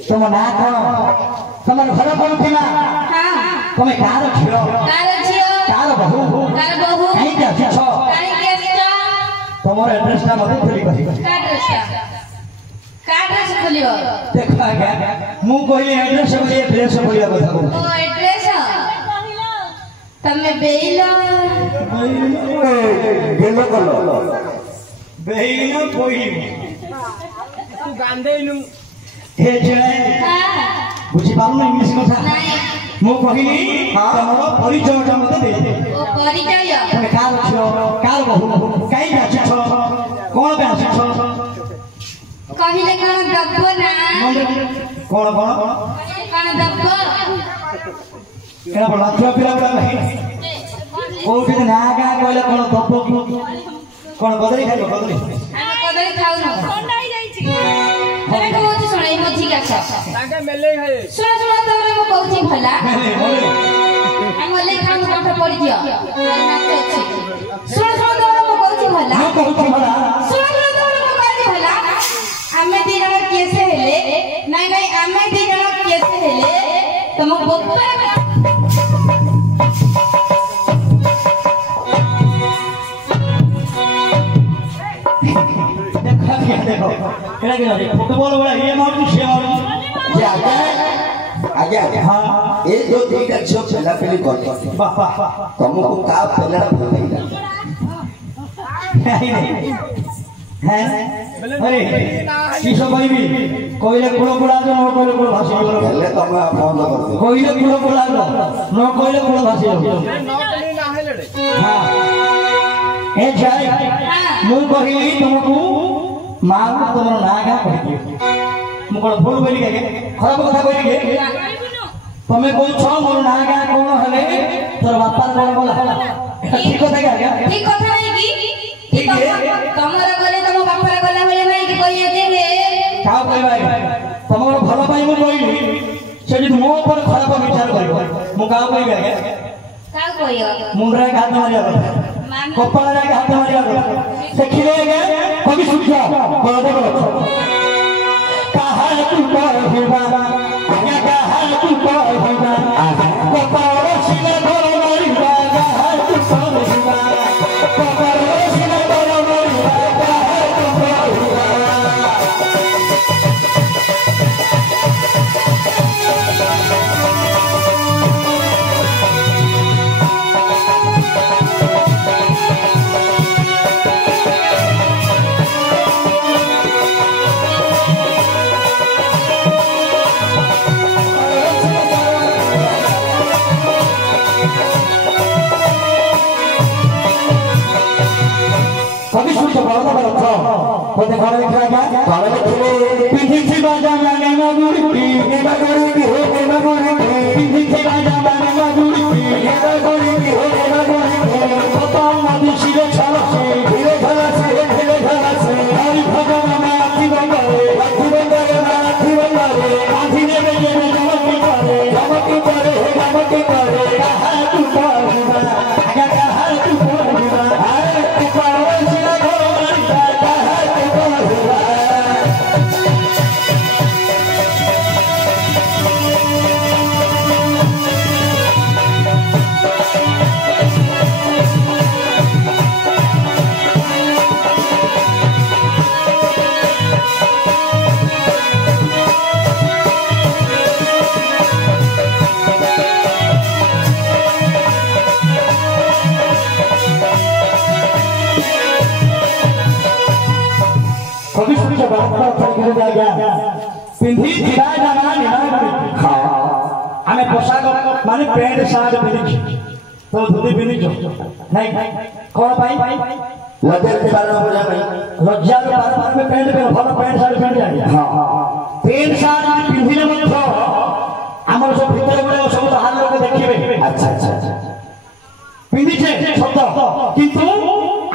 तुम ना कौन तुम घर कौन थी तुम कार झील कार बहु कहीं तुम एड्रेस मत खोली देख मु कहली एड्रेस ड्रेस बोलिया कथा कहू तमे बेइलो गेलो कलो बेइलो कोई तू गांधेनु हे जय बुझी पालु इंग्लिश कथा मु कहली तमरो परिचय मते दे दे ओ परिचय तमे कार छियो कार बहु काई आछि छ कोन बे आछि छ कहिले कोन दब्बो ना कोन कोन कोन दब्बो एना बला थियो पिला बला भाई कोठी ना का कहले कोन दब्बो कोन गदरी खाइलो गदरी हम कदरी खाउ न कोंडाई जाईची तमे कहू सुनाई मथि गाछ ताके मेले है सुन सुन तमे मो कहू भला हम ले खाउ कोठ पड़ी दियो नाच अछि सुन सुन तमे मो कहू भला हां कहू भला सुन सुन तमे मो कहू भला हमें दी जण केसे हेले नहीं नहीं हमें दी जण केसे हेले तम बोतल देखो एला के फुटबॉल वाला ये मारू से मारू ये आगे आगे हां ए जो तीन अच्छो पहला पहली कॉल वाह वाह तुमको का पहला भूल नहीं है अरे किसो कहबी कोइले कुलो कुला जो न कोइले कुलो भाषी पहले तुम फोन कर दो कोइले कुलो कुला जो न कोइले कुलो भाषी नौकरी ना है लड़े हां ए जय मु कहली तुमको मां तुमरो नागा कहि दियो मु कोन भूल बोली के खराब कथा कहली के तमे कोइ छ मोर नागा कोन हले तोर बापार कोन बोला ठीक कथा के ठीक कथा नहीं की ठीक है तमरा गले तम बापार गला होले नहीं कि कहिए दे का कहबा तमरो भलो पाई मु कहली से मो पर खराब विचार करबो मु का कहबा का कोइयो मुंडरा के हाथ मारिया मामी कपाल के हाथ मारिया देखिले गे कवि सुखिया बलदे बोल कहा तू कहबा आगे कहा तू कहबा कपाल सिले धर मारिबा कहा तू कहबा कपाल सिले धर मारिबा कहा तू कहबा कभी सुन तो बहुत बड़ा था बोलते घर में क्या घर में खेले पिंडी से बाजा गाने मगुरी की हो पिंडी से बाजा गाने मगुरी की हो पता मधु शिरे छाला से धीरे धरा से हरि भगवान में आती बंगाले आधी ने बेजे में जमकी करे कहा तू कहबा आगे कहा तू कहबा तू कहबा सिला घर मारिबा कहा तू कहबा कभी सुन के बात कर गया पिंडी जिला जाना नहीं हाँ हमें पोशाक माने पैंट शर्ट पहनी तो धोती पहनी नहीं कौन भाई लज्जा के बारे में बोला भाई लज्जा के बारे में पैंट पहन भलो पैंट शर्ट पहन जाए हाँ पैंट शर्ट पिंडी मत आमर सब भीतर बड़े सब बाहर लोग देखिबे अच्छा पिंडी छे शब्द किंतु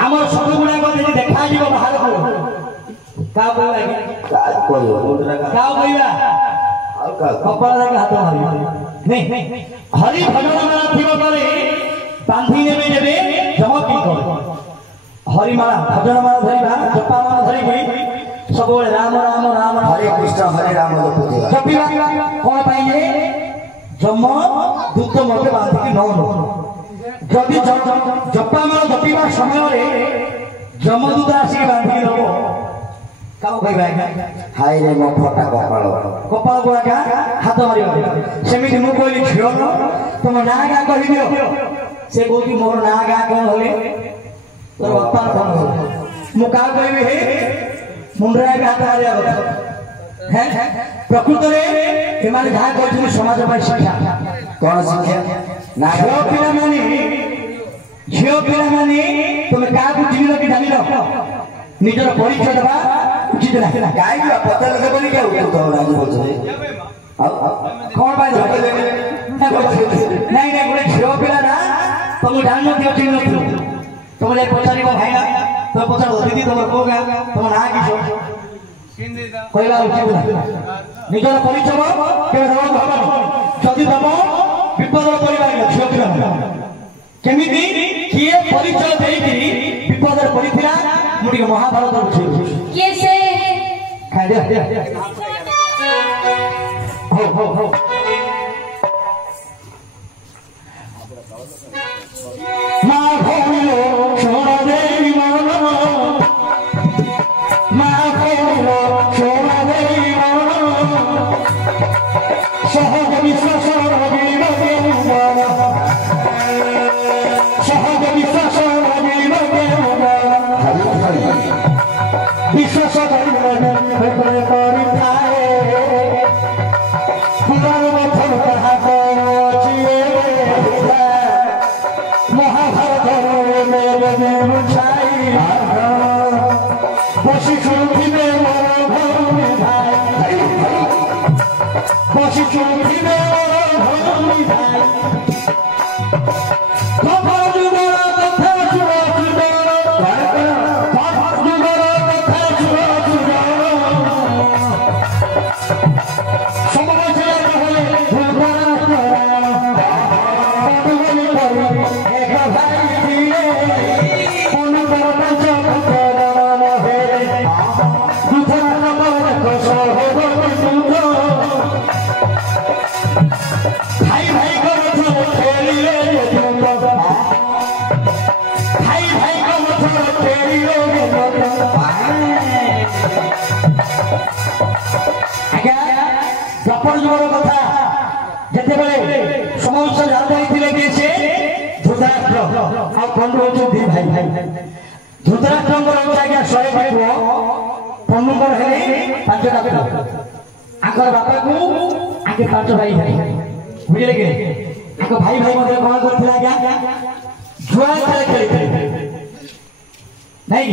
आमर सब गुडा को देखा जीव बाहर को का बोला कोई मुंडरा का का बोला और का कपाल के हाथ मारी नहीं हरि भजन माला थिबा पारे बांधी नेबे जेबे जमकी कर हरि माला भजन माला धरिबा जपा माला धरिबी सब राम राम राम हरे कृष्ण हरे राम जपते जपिबा कोन पाइए जम दूत मते बांधी न जदि जपा माला जपिबा समय रे जमदूत आसी बांधी नबो काउ कहबा हाय रे मो फटा कपाल को आगा हाथ मारिबा सेमिति मु कहली झियो न तुम ना गा कहि दियो से बोली मोर ना गा कोन होले तो बापा कोन होले मु का कहबी हे मुंडरा के हाथ मारिया है प्रकृत रे एमाने जा कहथि समाज पर शिक्षा कौन शिक्षा ना झियो पिला माने तुम का बुझिलो कि जानिलो निजर परिचय देबा उचित ना गाय का पता लगे बोली क्या उठो तो राजी बोल रहे कौन बात नहीं गोटे झील पिला ना तुम जान चिन्ह तुम पचार भाई ना तुम पचार दीदी तुम को तुम ना कि कहला उचित ना निजर परिचय के रोग हबनी जदि तुम विपद परिवार झील पिला केमिति किए परिचय देइकरी विपद पड़िथिला मुडी महाभारत बुझे के से खाइ दे हो मा भइलो छोरा देवी मन मा भइलो छोरा देवी मन सहज विश्वास रविलो मन सहज विश्वास रविलो मन विश्वास करे करी थाए पुराण मथन कहा कोचिए महाभारत मेरे निर्मुछाई बसी चुथी में मोर भूमि भाई बसी चुथी में मोर भूमि भाई যেতেবেলে সমস্ত রাজধানী থেকে গিয়েছে ধৃতরাষ্ট্র আর পণ্ড হচ্ছে দুই ভাই ধৃতরাষ্ট্রঙ্কর হচ্ছে আজ্ঞা 100টি পুଅ পণ্যଙ୍କର ହେଲେ 5ଟା ପୁଅ ଆଙ୍କର ବାପାକୁ ଆଗେ 5 ଭାଇ ବୁଝିଲେ କି ଆଙ୍କ ଭାଇ ଭାଇ ମଧ୍ୟ କଣ କରିଥିଲେ ଆଜ୍ଞା ଜୁଆ ଖେଳ ଖେଳିଥିଲେ ନାଇଁ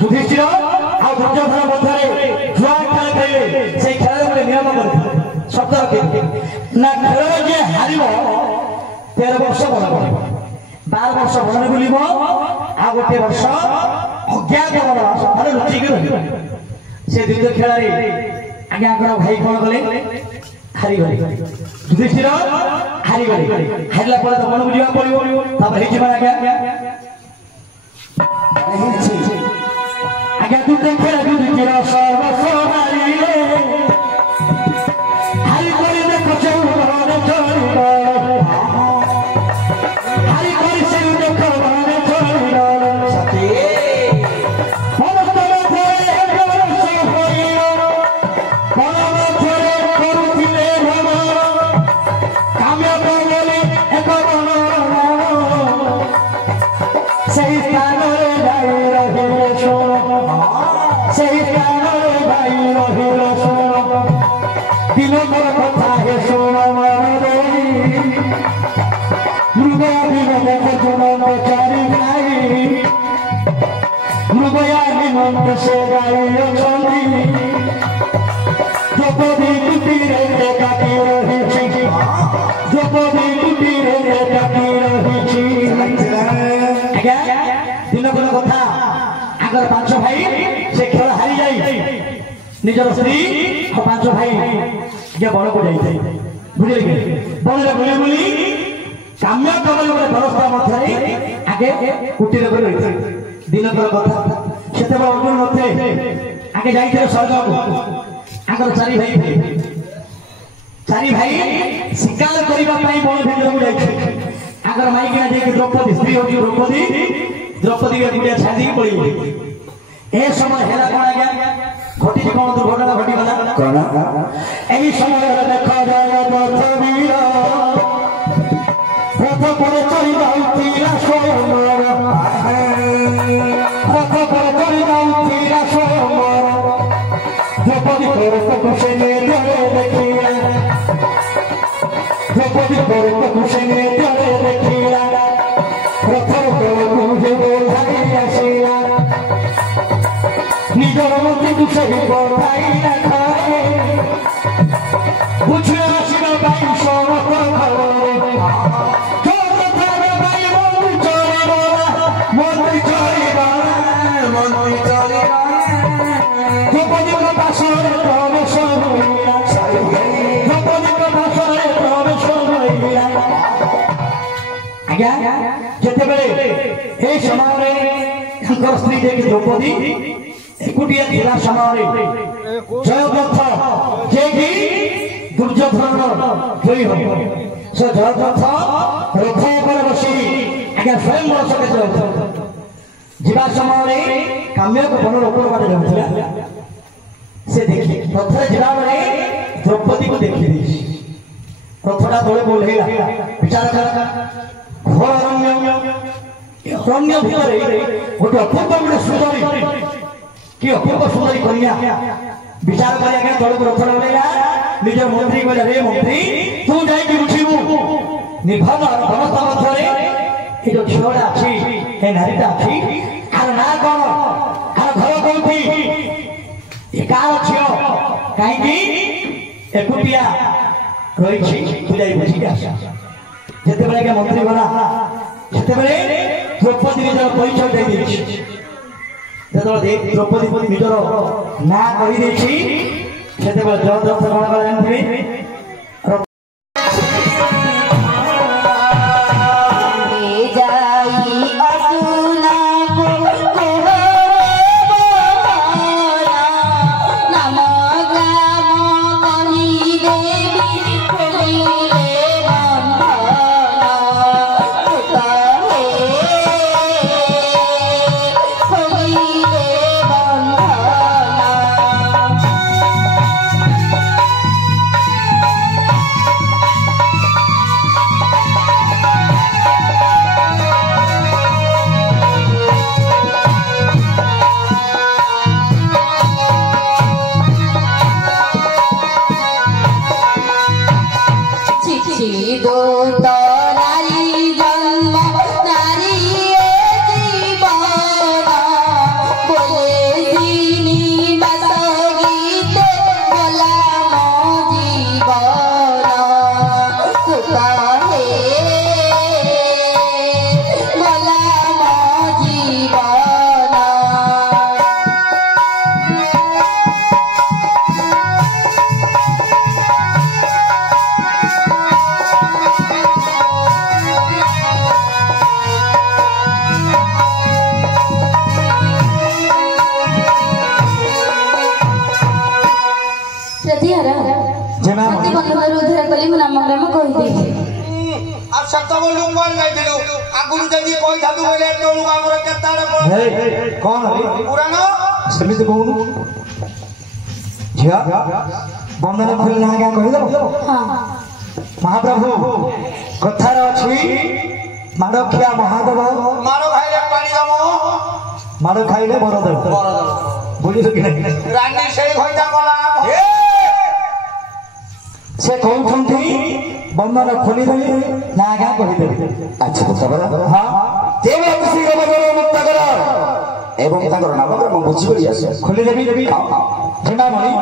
ଯୁଧିଷ୍ଠିର ଆଉ ଦୁର୍ଯ୍ୟୋଧନ ମଧ୍ୟରେ ଜୁଆ ଖେଳ ଖେଳିଲେ ସେଇ ଖେଳରେ ଗୋଟେ ନିୟମ କରିଥିଲେ ସତର ନା ଖେଳରେ ଯିଏ ହାରିବ 13 ବର୍ଷ ବନ କରିବ 12 ବର୍ଷ ବନରେ ବୁଲିବ ଆଉ ଗୋଟେ ବର୍ଷ ଅଜ୍ଞାତ ବନବାସ ମାନେ ଲୁଚିକି ରହିବ ସେ ଦ୍ୱିତୀୟ ଖେଳରେ ଆଜ୍ଞା ଆଙ୍କର ଭାଇ କଣ କଲେ ହାରିଗଲେ ଯୁଧିଷ୍ଠିର ହାରିଗଲେ ହାରିଲା ପରେ ତ ବନକୁ ଯିବାକୁ ପଡିବ ତାପରେ ହେଇଛି ମାନେ ଆଜ୍ଞା ଯୁଦ୍ଧ ଖେଳ ଯୁଧିଷ୍ଠିର ସର୍ବସ୍ୱ ହାରିଲେ ହାରି କରି ଦେଖ ଚଉରରେ ଚଳିବ ହାରି କରି ସେ ଦେଖ ମନେ ଚଳିବ ସତେ से गाइयो चली द्रौपदी कुटीरे काटी रही द्रौपदी कुटीरे काटी रही आज्ञा दिन गुण कथा आगर 5 भाई से खेल हारी जाई निजर स्त्री और 5 भाई ये बड़ को जाई बुझे कि बड़े बुली बुली काम्य कमल गोटे व्यवस्था मध्य आगे कुटीरे कर रही दिन गुण कथा सेते अर्जुन नथे आगे जाइथे स्वर्ग आगर 4 भाई चारि भाई शिकार करबा पई बड़ भेंद्र को जाइथे आगर माइकिना जे द्रौपदी स्त्री होची द्रौपदी के गुडिया छादी पड़ी ए समय हेला कोन आज्ञा घटी कोन दुर्घटना घटी गला कोन एही समय देखा जाय पृथ्वीर रथ पर चढ़ी जाउती स्वयं रथ पर चढ़ी जाउती स्वयं द्रौपदी को कुशने जरे देखिया द्रौपदी को कुशने जरे देखिया रथर को मुझे बोलाई आसिया निजर मुझे कुशे बोलाई ना खाए बुझे आसिना बाई सोमत घरे स्त्री जे द्रौपदी एकुटिया थिला समय जयद्रथ जे कि दुर्योधन जय हो से जयद्रथ रथ पर बसी आज्ञा स्वयं सके जीवा समय काम्य को बन ऊपर बाटे जाऊला से देखी रथ जीवा बेले द्रौपदी को देखी रथटा तले बोलेला विचार कर घोर अरण्य भितर गोटे अपूर्व गोटे सुंदरी कि अपूर्व सुंदरी कन्या विचार कर तल को रथ लगे निज मंत्री कहले रे मंत्री तू जाइए उठिबू निर्भर अवस्था मध्य ये जो झीलटा अच्छी ये नारीटा अच्छी आर ना कौन आर घर कौन कार झील कहीं एकुटिया रही तू जा बुझिक आस जिते मंत्री गला जिते द्रौपदी निजर परिचय दे द्रौपदी निजर ना कही जयद्रथ कौन कला जानते ଜୀବନରୁ ଉଦ୍ଧାର କଲି ମୁଁ ନାମ ଗ୍ରାମ କହିଦେଇଛି। ଆଉ ସେତେବେଳେ କୁଆଡେ ଯାଇଥିଲୁ ଆଗରୁ ଯଦି କହିଥାନ୍ତୁ ବୋଲେ ଏତେବେଳକୁ ଆମର କେତେ ଆଡେ କଣ ପୁରାଣ ସେମିତି କହୁନୁ ଝିଅ ବନ୍ଦନ ଖୋଲି ନା ଆଜ୍ଞା କହିଦେବ ହଁ ମହାପ୍ରଭୁ କଥାର ଅଛି ମାଡ଼ ଖିଆ ମହାଦେବ ମାର ଖାଇଲେ ପାଣି ଦବ ମାଡ଼ ଖାଇଲେ ବର ଦେବ ବୁଝିଲ କି ନାହିଁ ରାନୀ ସେଇ ଘଇଟା ଗଲା ସେ କହୁଛନ୍ତି ବନ୍ଦନ ଖୋଲିଦେବି ନା ଆଜ୍ଞା କହିଦେବି ଆଚ୍ଛା ସବର ହଁ ତେବେ ଖୁସି ମୁକ୍ତ କର ଏବଂ ତାଙ୍କର ନାମକରଣ ବୁଝିକରି ଆସ ଖୋଲିଦେବି ଝିଣାମଣି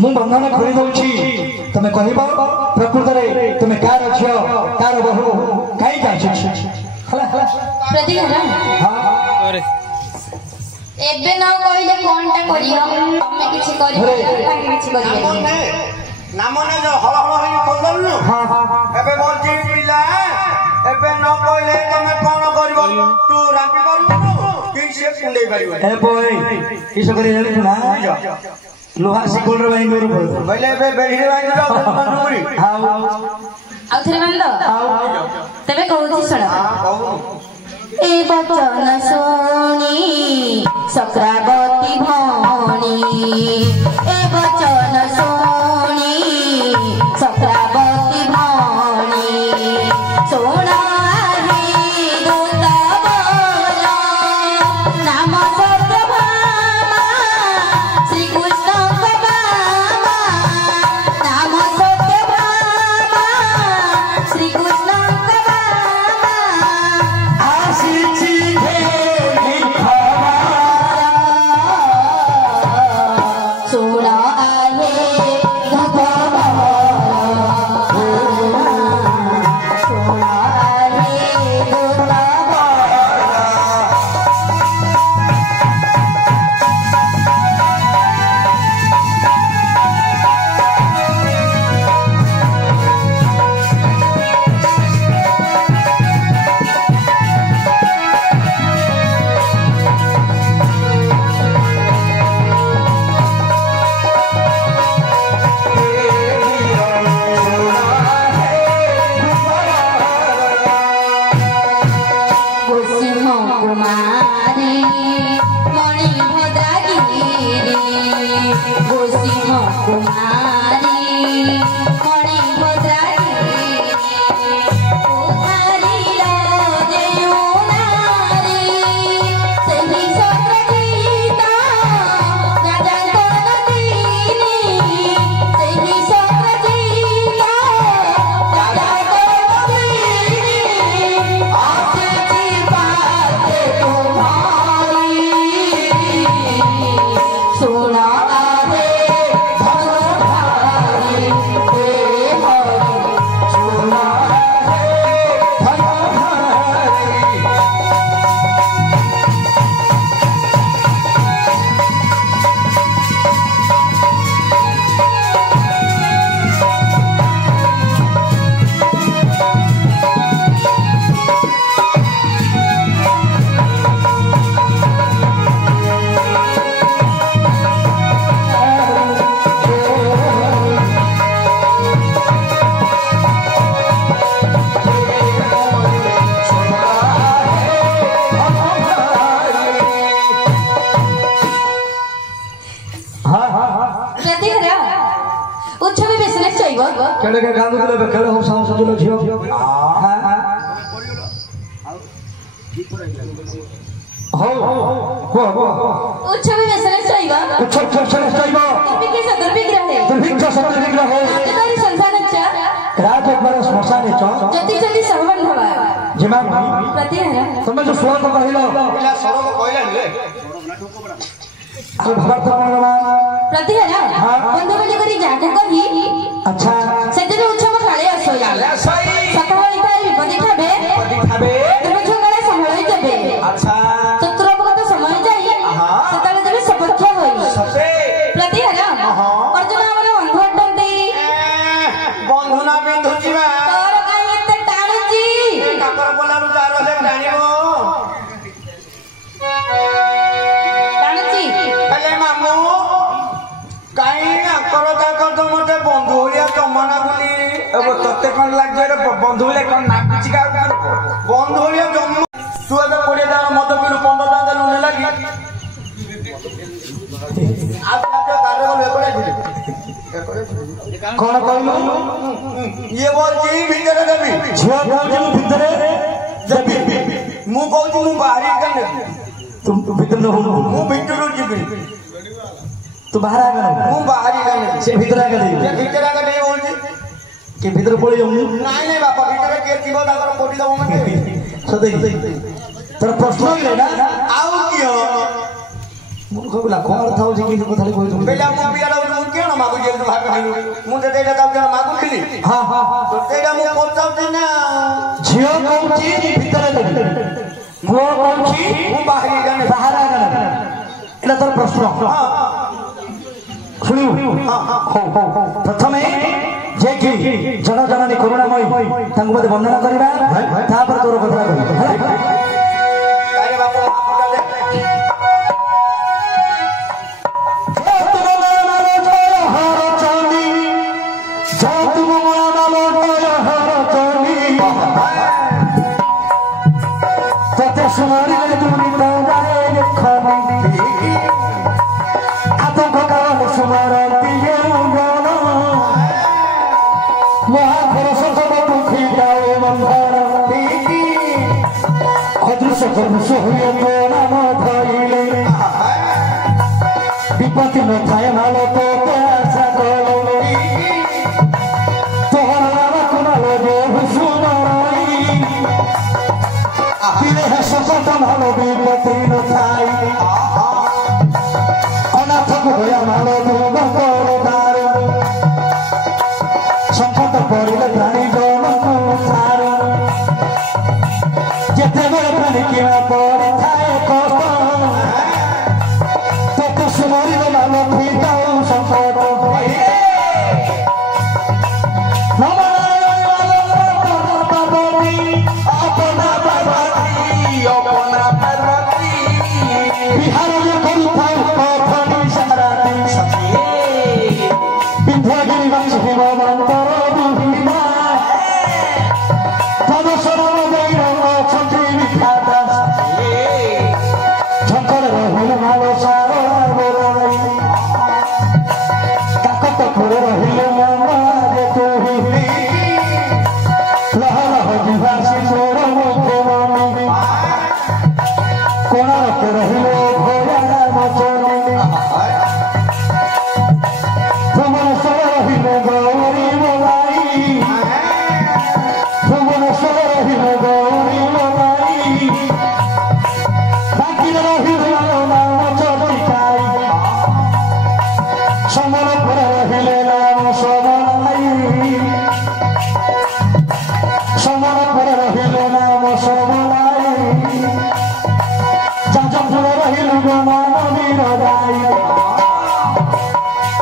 ମୁଁ ବନ୍ଧନ ଖୋଲି ଦଉଛି ତମେ କହିବ ପ୍ରକୃତରେ ତୁମେ କାର ଝିଅ କାର ବୋହୂ କାହିଁକି ଆସୁଛ ପ୍ରତିଘର ଏବେ ନ କହିଲେ କଣଟା କରିବ ତମେ କିଛି କରିବ ତାଙ୍କେ କିଛି କରିବେ ନାମ ନେ ହଳ ହଳ ହେଇ କହିଲୁ ଏବେ ବଞ୍ଚି ପିଲା ଏବେ ନ କହିଲେ ତମେ କଣ କରିବ ତୁ ରାମ୍ପି ପାରୁଛୁ କି ସେ କୁଣ୍ଡେଇ ପାରିବ ଏ ବୋଇ କିସ କରି ଜାଣିଛୁ ନା ଲୁହା ଶିକଳର ବାଇଙ୍ଗରୁ କହିଲେ ଏବେ ବେଢିରେ ବାଇଙ୍ଗର ଆଉ ଥରେ ବାନ୍ଧ ତେବେ କହୁଛି ଶୁଣ ଏ ବଚନ ଶୁଣି ଚକ୍ରାବତୀ ଭଉଣୀ ଏ ବଚନ ଶୁଣି ଚକ୍ରାବତୀ ଭଉଣୀ ଶୁଣ केड़े के गांव के बेखेले हो साउंड सजुलो झियो हो उत्सव में सने चाहिबा उत्सव सने चाहिबा दुर्भिक्ष सदर विग्रह है दुर्भिक्ष सदर विग्रह है राजधानी संसानच्चा राज एकबार श्मशान छ ज्योति ज्योति सहबंधवा जिमा प्रतिहरा तुम जो श्लोक कहिलो पिला श्लोक कहला रे अरे भगत प्रतिहरा बंधु बलि करी जाके कही अच्छा सेदिन उत्सव काले आसोया सकाळ इता विपदी खाबे दुर्भिक्ष काले संभाळी देबे अच्छा चतुरपगत समय जाई सताले देबे सपक्ष होई सते प्रतिहरा अर्जुन हमर बंधु अटंती बंधु ना बिंधु जीवा तोर काई एते टाणुची काकर बोलारू जार से टाणिबो टाणुची हेले मामू काई आकर जाकर तो मते बंधु होलिया जमाना गुनी कौन कहलु ये बोलची भितर देबी झियो कहलु भितरे देबी मु कहू मु बाहरी कने तुम भितर न हो मु भितरु जीबी तू बाहर आ गए मु बाहरी कने से भीतर आ गए ये भितर कने बोलची के भीतर पड़ी जाऊं नहीं नहीं बापा भितर के जीव ताकर कोटी दबो मते सदै तर प्रश्न ले ना आउ कियो मु कहला कोन थाउ जे कि कथा कोइ तुम बेला मु बियाला केन मागु जे भाग खाइलु मु ते देटा ताउ केन मागु खिली हां हां तो तेरा मु पचाउ ना झियो कहूची भीतर देबी मु कहूची मु बाहरी कने बाहर आ गए एला तर प्रश्न हां শুনিও প্রথমে যে কি জনজননী করুণাময় তাঙ্কু মধ্যে বর্ণনা করিবা তারপরে তোর কথা কহিবা আরে বাপু আপটা দে विपत्ति में थाय मालो तो आशा करो तोहरा कुनालो दे हुसुमाई दिले है सकत मालो विपत्ति न थाई अनाथ को होया मालो तो बंगरो दार संकट पड़िले प्राणी जन को सार जेते बड़ प्राणी के पड़े थाए कष्ट सुमरी में नाम भीताऊ संकट अपना पार्वती बिहार में करुथाऊ कथनी साराती विंध्यगिरी वंश हिमवंतर दुहिमा तब शरण गैर छत्री विख्याता झंकर रहिल मालो सारो पुरे रहिले मारे तो ही लह लह दिवासी तोर मुखे मनी कोना के रहिले भोया मचनी भुवन सर रहिले गौरी मोलाई भुवन सर रहिले गौरी मोलाई बाकी रहिले नाम चलिकाई समर रहिले नाम सबलाई समर रहिले नाम सबलाई जाजपुर रहिले नाम वीर राई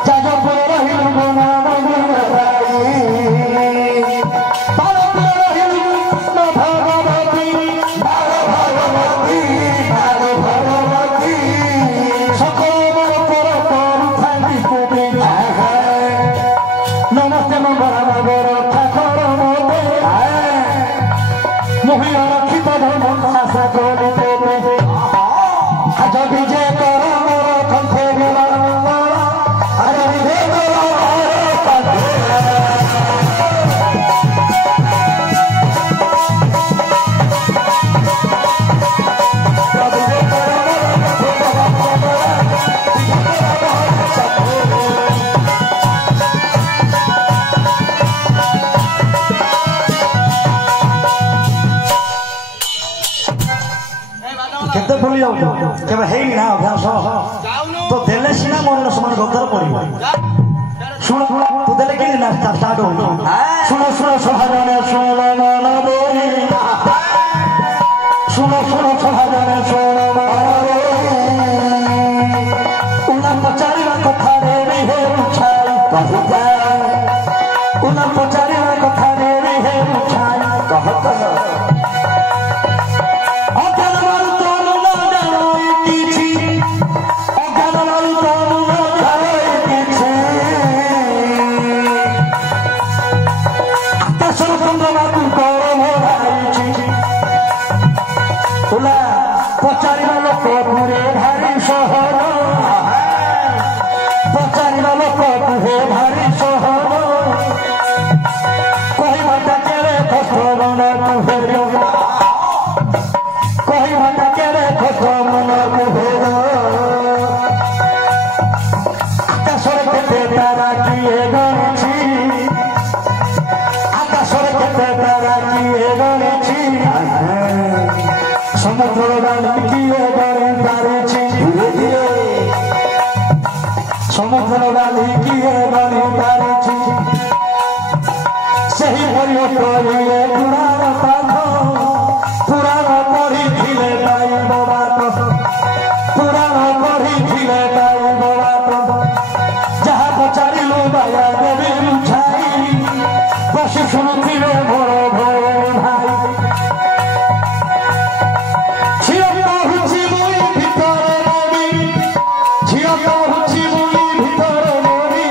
जाजपुर रहिले नाम वीर राई बालपुर रहिले नाम भगवती भगवती सकल मन पर थाकी कोटी नमस्ते मंगल नगर ठाकुर मोते मोहिया रक्षित धर्म आशा करी देवे आज विजय कर मोर कंठे अरे विजय केते भूली जाऊ केबे हेई ना अभ्यास तो देले सिना मोर समान गदर पड़िबो सुन तू देले कि ना स्टार्ट हो सुनो सुनो सहारने सुनो मन दे सुनो सुनो सहारने सुनो मन दे उना पचारीवा कथा रे हे उछाई कहता उना पचारीवा कथा रे हे उछाई कहता पचारिबा लोक पुरे भारी सहर पचारिबा लोक पुरे भारी सहर সমুদ্র বালিকিয়ে গড়ে তারেছি ধীরে ধীরে সমুদ্র বালিকিয়ে গড়ে তারেছি ସେହି ପରି କହିଲେ ପୁରାଣ ପାଠ ପୁରାଣ ପଢ଼ିଥିଲେ ପାଇବ ବାଟ ପୁରାଣ ପଢ଼ିଥିଲେ ପାଇବ ବାଟ ଯାହା ପଚାରିଲୁ ବାୟା ଦେବି ଲୁଛାଇ ବସି ଶୁଣୁଥିବେ ମୋର ଭଉଣୀ ଭାଇ ଝିଅ କହୁଛି ମୁଇଁ ଭିତରେ ନବି ଝିଅ କହୁଛି ମୁଇଁ ଭିତରେ ନବି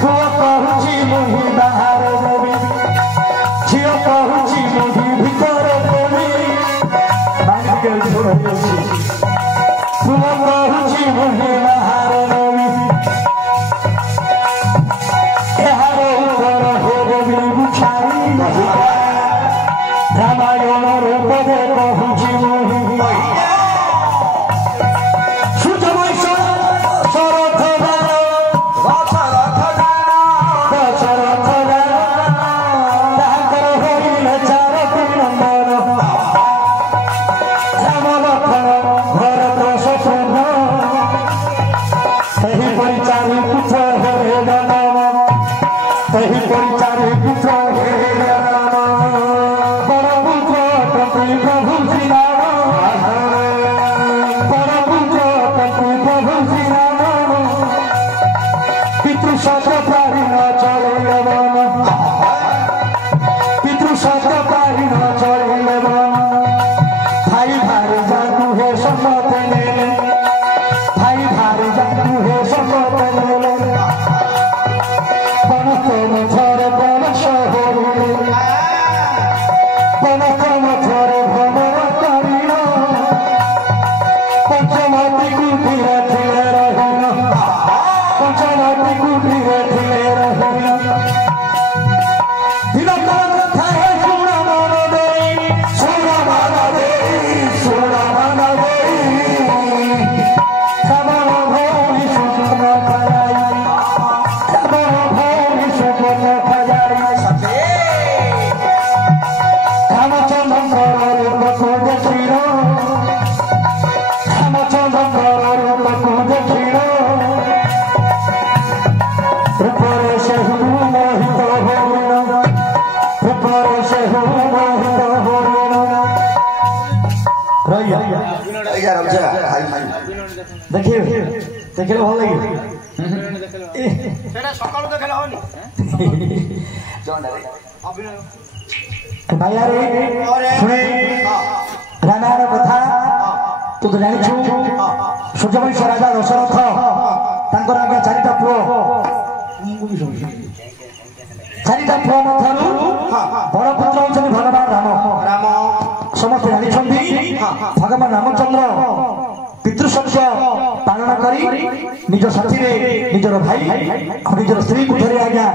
ପୁଅ କହୁଛି ମୁହିଁ ବାହାରେ ଦେବି ଝିଅ କହୁଛି ମୁହିଁ ଭିତରେ ଦେବି ପୁଅ କହୁଛି ମୁହିଁ ବାହାରେ ଦେବି ଏହାର ଉତ୍ତର ହେବି ବୁଝାଇ ରାମାୟଣ ରୂପରେ କହୁଛି ମୁହିଁ ସୂର୍ଯ୍ୟ ବୈଶ ଶରଥ ବାଣ ଦଶରଥ ରାମ ତାଙ୍କର ହୋଇଲେ ଚାରୋଟି ନନ୍ଦନ ରାମ ଲକ୍ଷ୍ମଣ ଭରତ ଶତ୍ରୁଘ୍ନ ଏହିପରି ଚାରି ପୁତ୍ର ହେଲେ ରାମ ଏହିପରି ଚାରି ପୁତ୍ର ହେଲେ ରାମ ବଡ଼ ପୁତ୍ର ଅଟନ୍ତି ପ୍ରଭୁ ଶ୍ରୀରାମ ବଡ଼ ପୁତ୍ର ଅଟନ୍ତି ପ୍ରଭୁ ଶ୍ରୀରାମ ପିତୃ ସତ ପାରି ନ ଚଳିଲେ ବନ ପିତୃ ସତ ପାରି ନ ଚଳିଲେ ବନ ଭାଇ ଭାରି ଯାକୁ ହେ ସମ୍ମତ ନେଲେ ଭାଇ ଭାରି ଯାକୁ ହେ ସମ୍ମତ ନେଲେ ବନ ମଥରେ ବନସ ହୋରିଲେ ବନ ମଥରେ ଭ୍ରମଣ କରିଣ ପଞ୍ଚମତୀକୁ ଧୀରେ ଧୀରେ ରହିଣ ପଞ୍ଚମତୀକୁ ଧୀରେ ଧୀରେ ରହିଣ ଦିନ କଥା ହେ ଶୁଣ ମନ ଦେଇ ଶୁଣ ମନ ଦେଇ ଶୁଣ ମନ ଦେଇ ଶ୍ରାବଣ ଭଉଣୀ ସୁପର୍ଣ୍ଣ ଖରାଇ ଶ୍ରାବଣ ଭଉଣୀ ସୁପର୍ଣ୍ଣ ଖରାଇ ରାମଚନ୍ଦ୍ରଙ୍କର ରୂପକୁ ଦେଖିଣ ରାମଚନ୍ଦ୍ରଙ୍କର ରୂପକୁ ଦେଖିଣ ରୂପରେ ସେ ମୋହିତ ହୋଇଣ ରୂପରେ ସେ ମୋହିତ ହୋଇଣ ରହିଆ ଦେଖିବେ ଦେଖିଲେ ଭଲ ଲାଗିବ ସେଟା ସକାଳୁ ଦେଖିଲେ ହଉନି ଭାଇଆରେ ଶୁଣେ ରାମାୟଣ କଥା ତୁ ତ ଜାଣିଛୁ ସୂର୍ଯ୍ୟବଂଶ ରାଜା ଦଶରଥ ତାଙ୍କର ଆଜ୍ଞା ଚାରିଟା ପୁଅ ଚାରିଟା ପୁଅ ମଧ୍ୟରୁ ବଡ଼ ପୁତ୍ର ହଉଛନ୍ତି ଭଗବାନ ରାମ ରାମ ସମସ୍ତେ ଜାଣିଛନ୍ତି ଭଗବାନ ରାମଚନ୍ଦ୍ର ପିତୃସତ୍ୟ ପାଳନ କରି ନିଜ ସାଥିରେ ନିଜର ଭାଇ ଆଉ ନିଜର ସ୍ତ୍ରୀକୁ ଧରି ଆଜ୍ଞା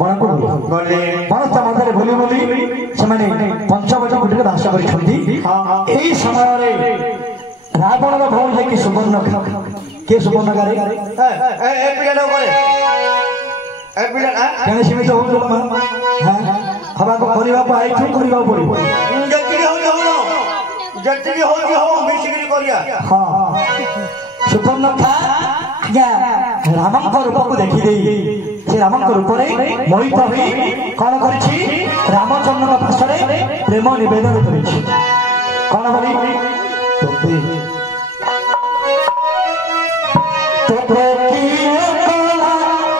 ବଣକୁ ଗଲେ ବଣସ୍ଥା ମଧ୍ୟରେ ବୁଲି ବୁଲି ସେମାନେ ପଞ୍ଚବଟ କୁଟୀରେ ବାସ କରିଛନ୍ତି ଏହି ସମୟରେ ରାବଣର ଭଉଣୀ ଯାଇକି ସୁବର୍ଣ୍ଣ କିଏ ସୁବର୍ଣ୍ଣକାରେ କେଣେ ସୀମିତ ହଉଛୁ ହବାକୁ କରିବାକୁ ଆଇଛୁ କରିବାକୁ ପଡିବ ଯେତିକି ହଉଛି ହଉ ମିଶିକିରି କରିବା ହଁ ସୁବର୍ଣ୍ଣଖା ଆଜ୍ଞା ରାମଙ୍କ ରୂପକୁ ଦେଖିଦେଇ ସେ ରାମଙ୍କ ରୂପରେ ମୋହିତ ହୋଇ କଣ କରିଛି ରାମଚନ୍ଦ୍ରଙ୍କ ପାଶରେ ପ୍ରେମ ନିବେଦନ କରିଛି କଣ ବୋଲି ତୋତେ କିଏ କଲା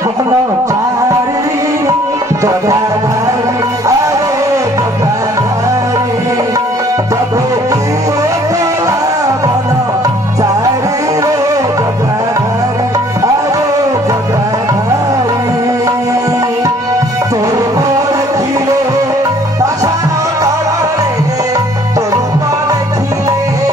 ମନ ଚାରି ଜଗାଧାରୀ ଆରେ ଜଗାଧାରୀ ତୋତେ କିଏ କଲା ମନ ଚାରି ରେ ଜଗାଧାରୀ ଆରେ ଜଗାଧାରୀ ତୋର ଦେଖିଲେ ପାଷାଣ ତଳରେ ତୋର ଦେଖିଲେ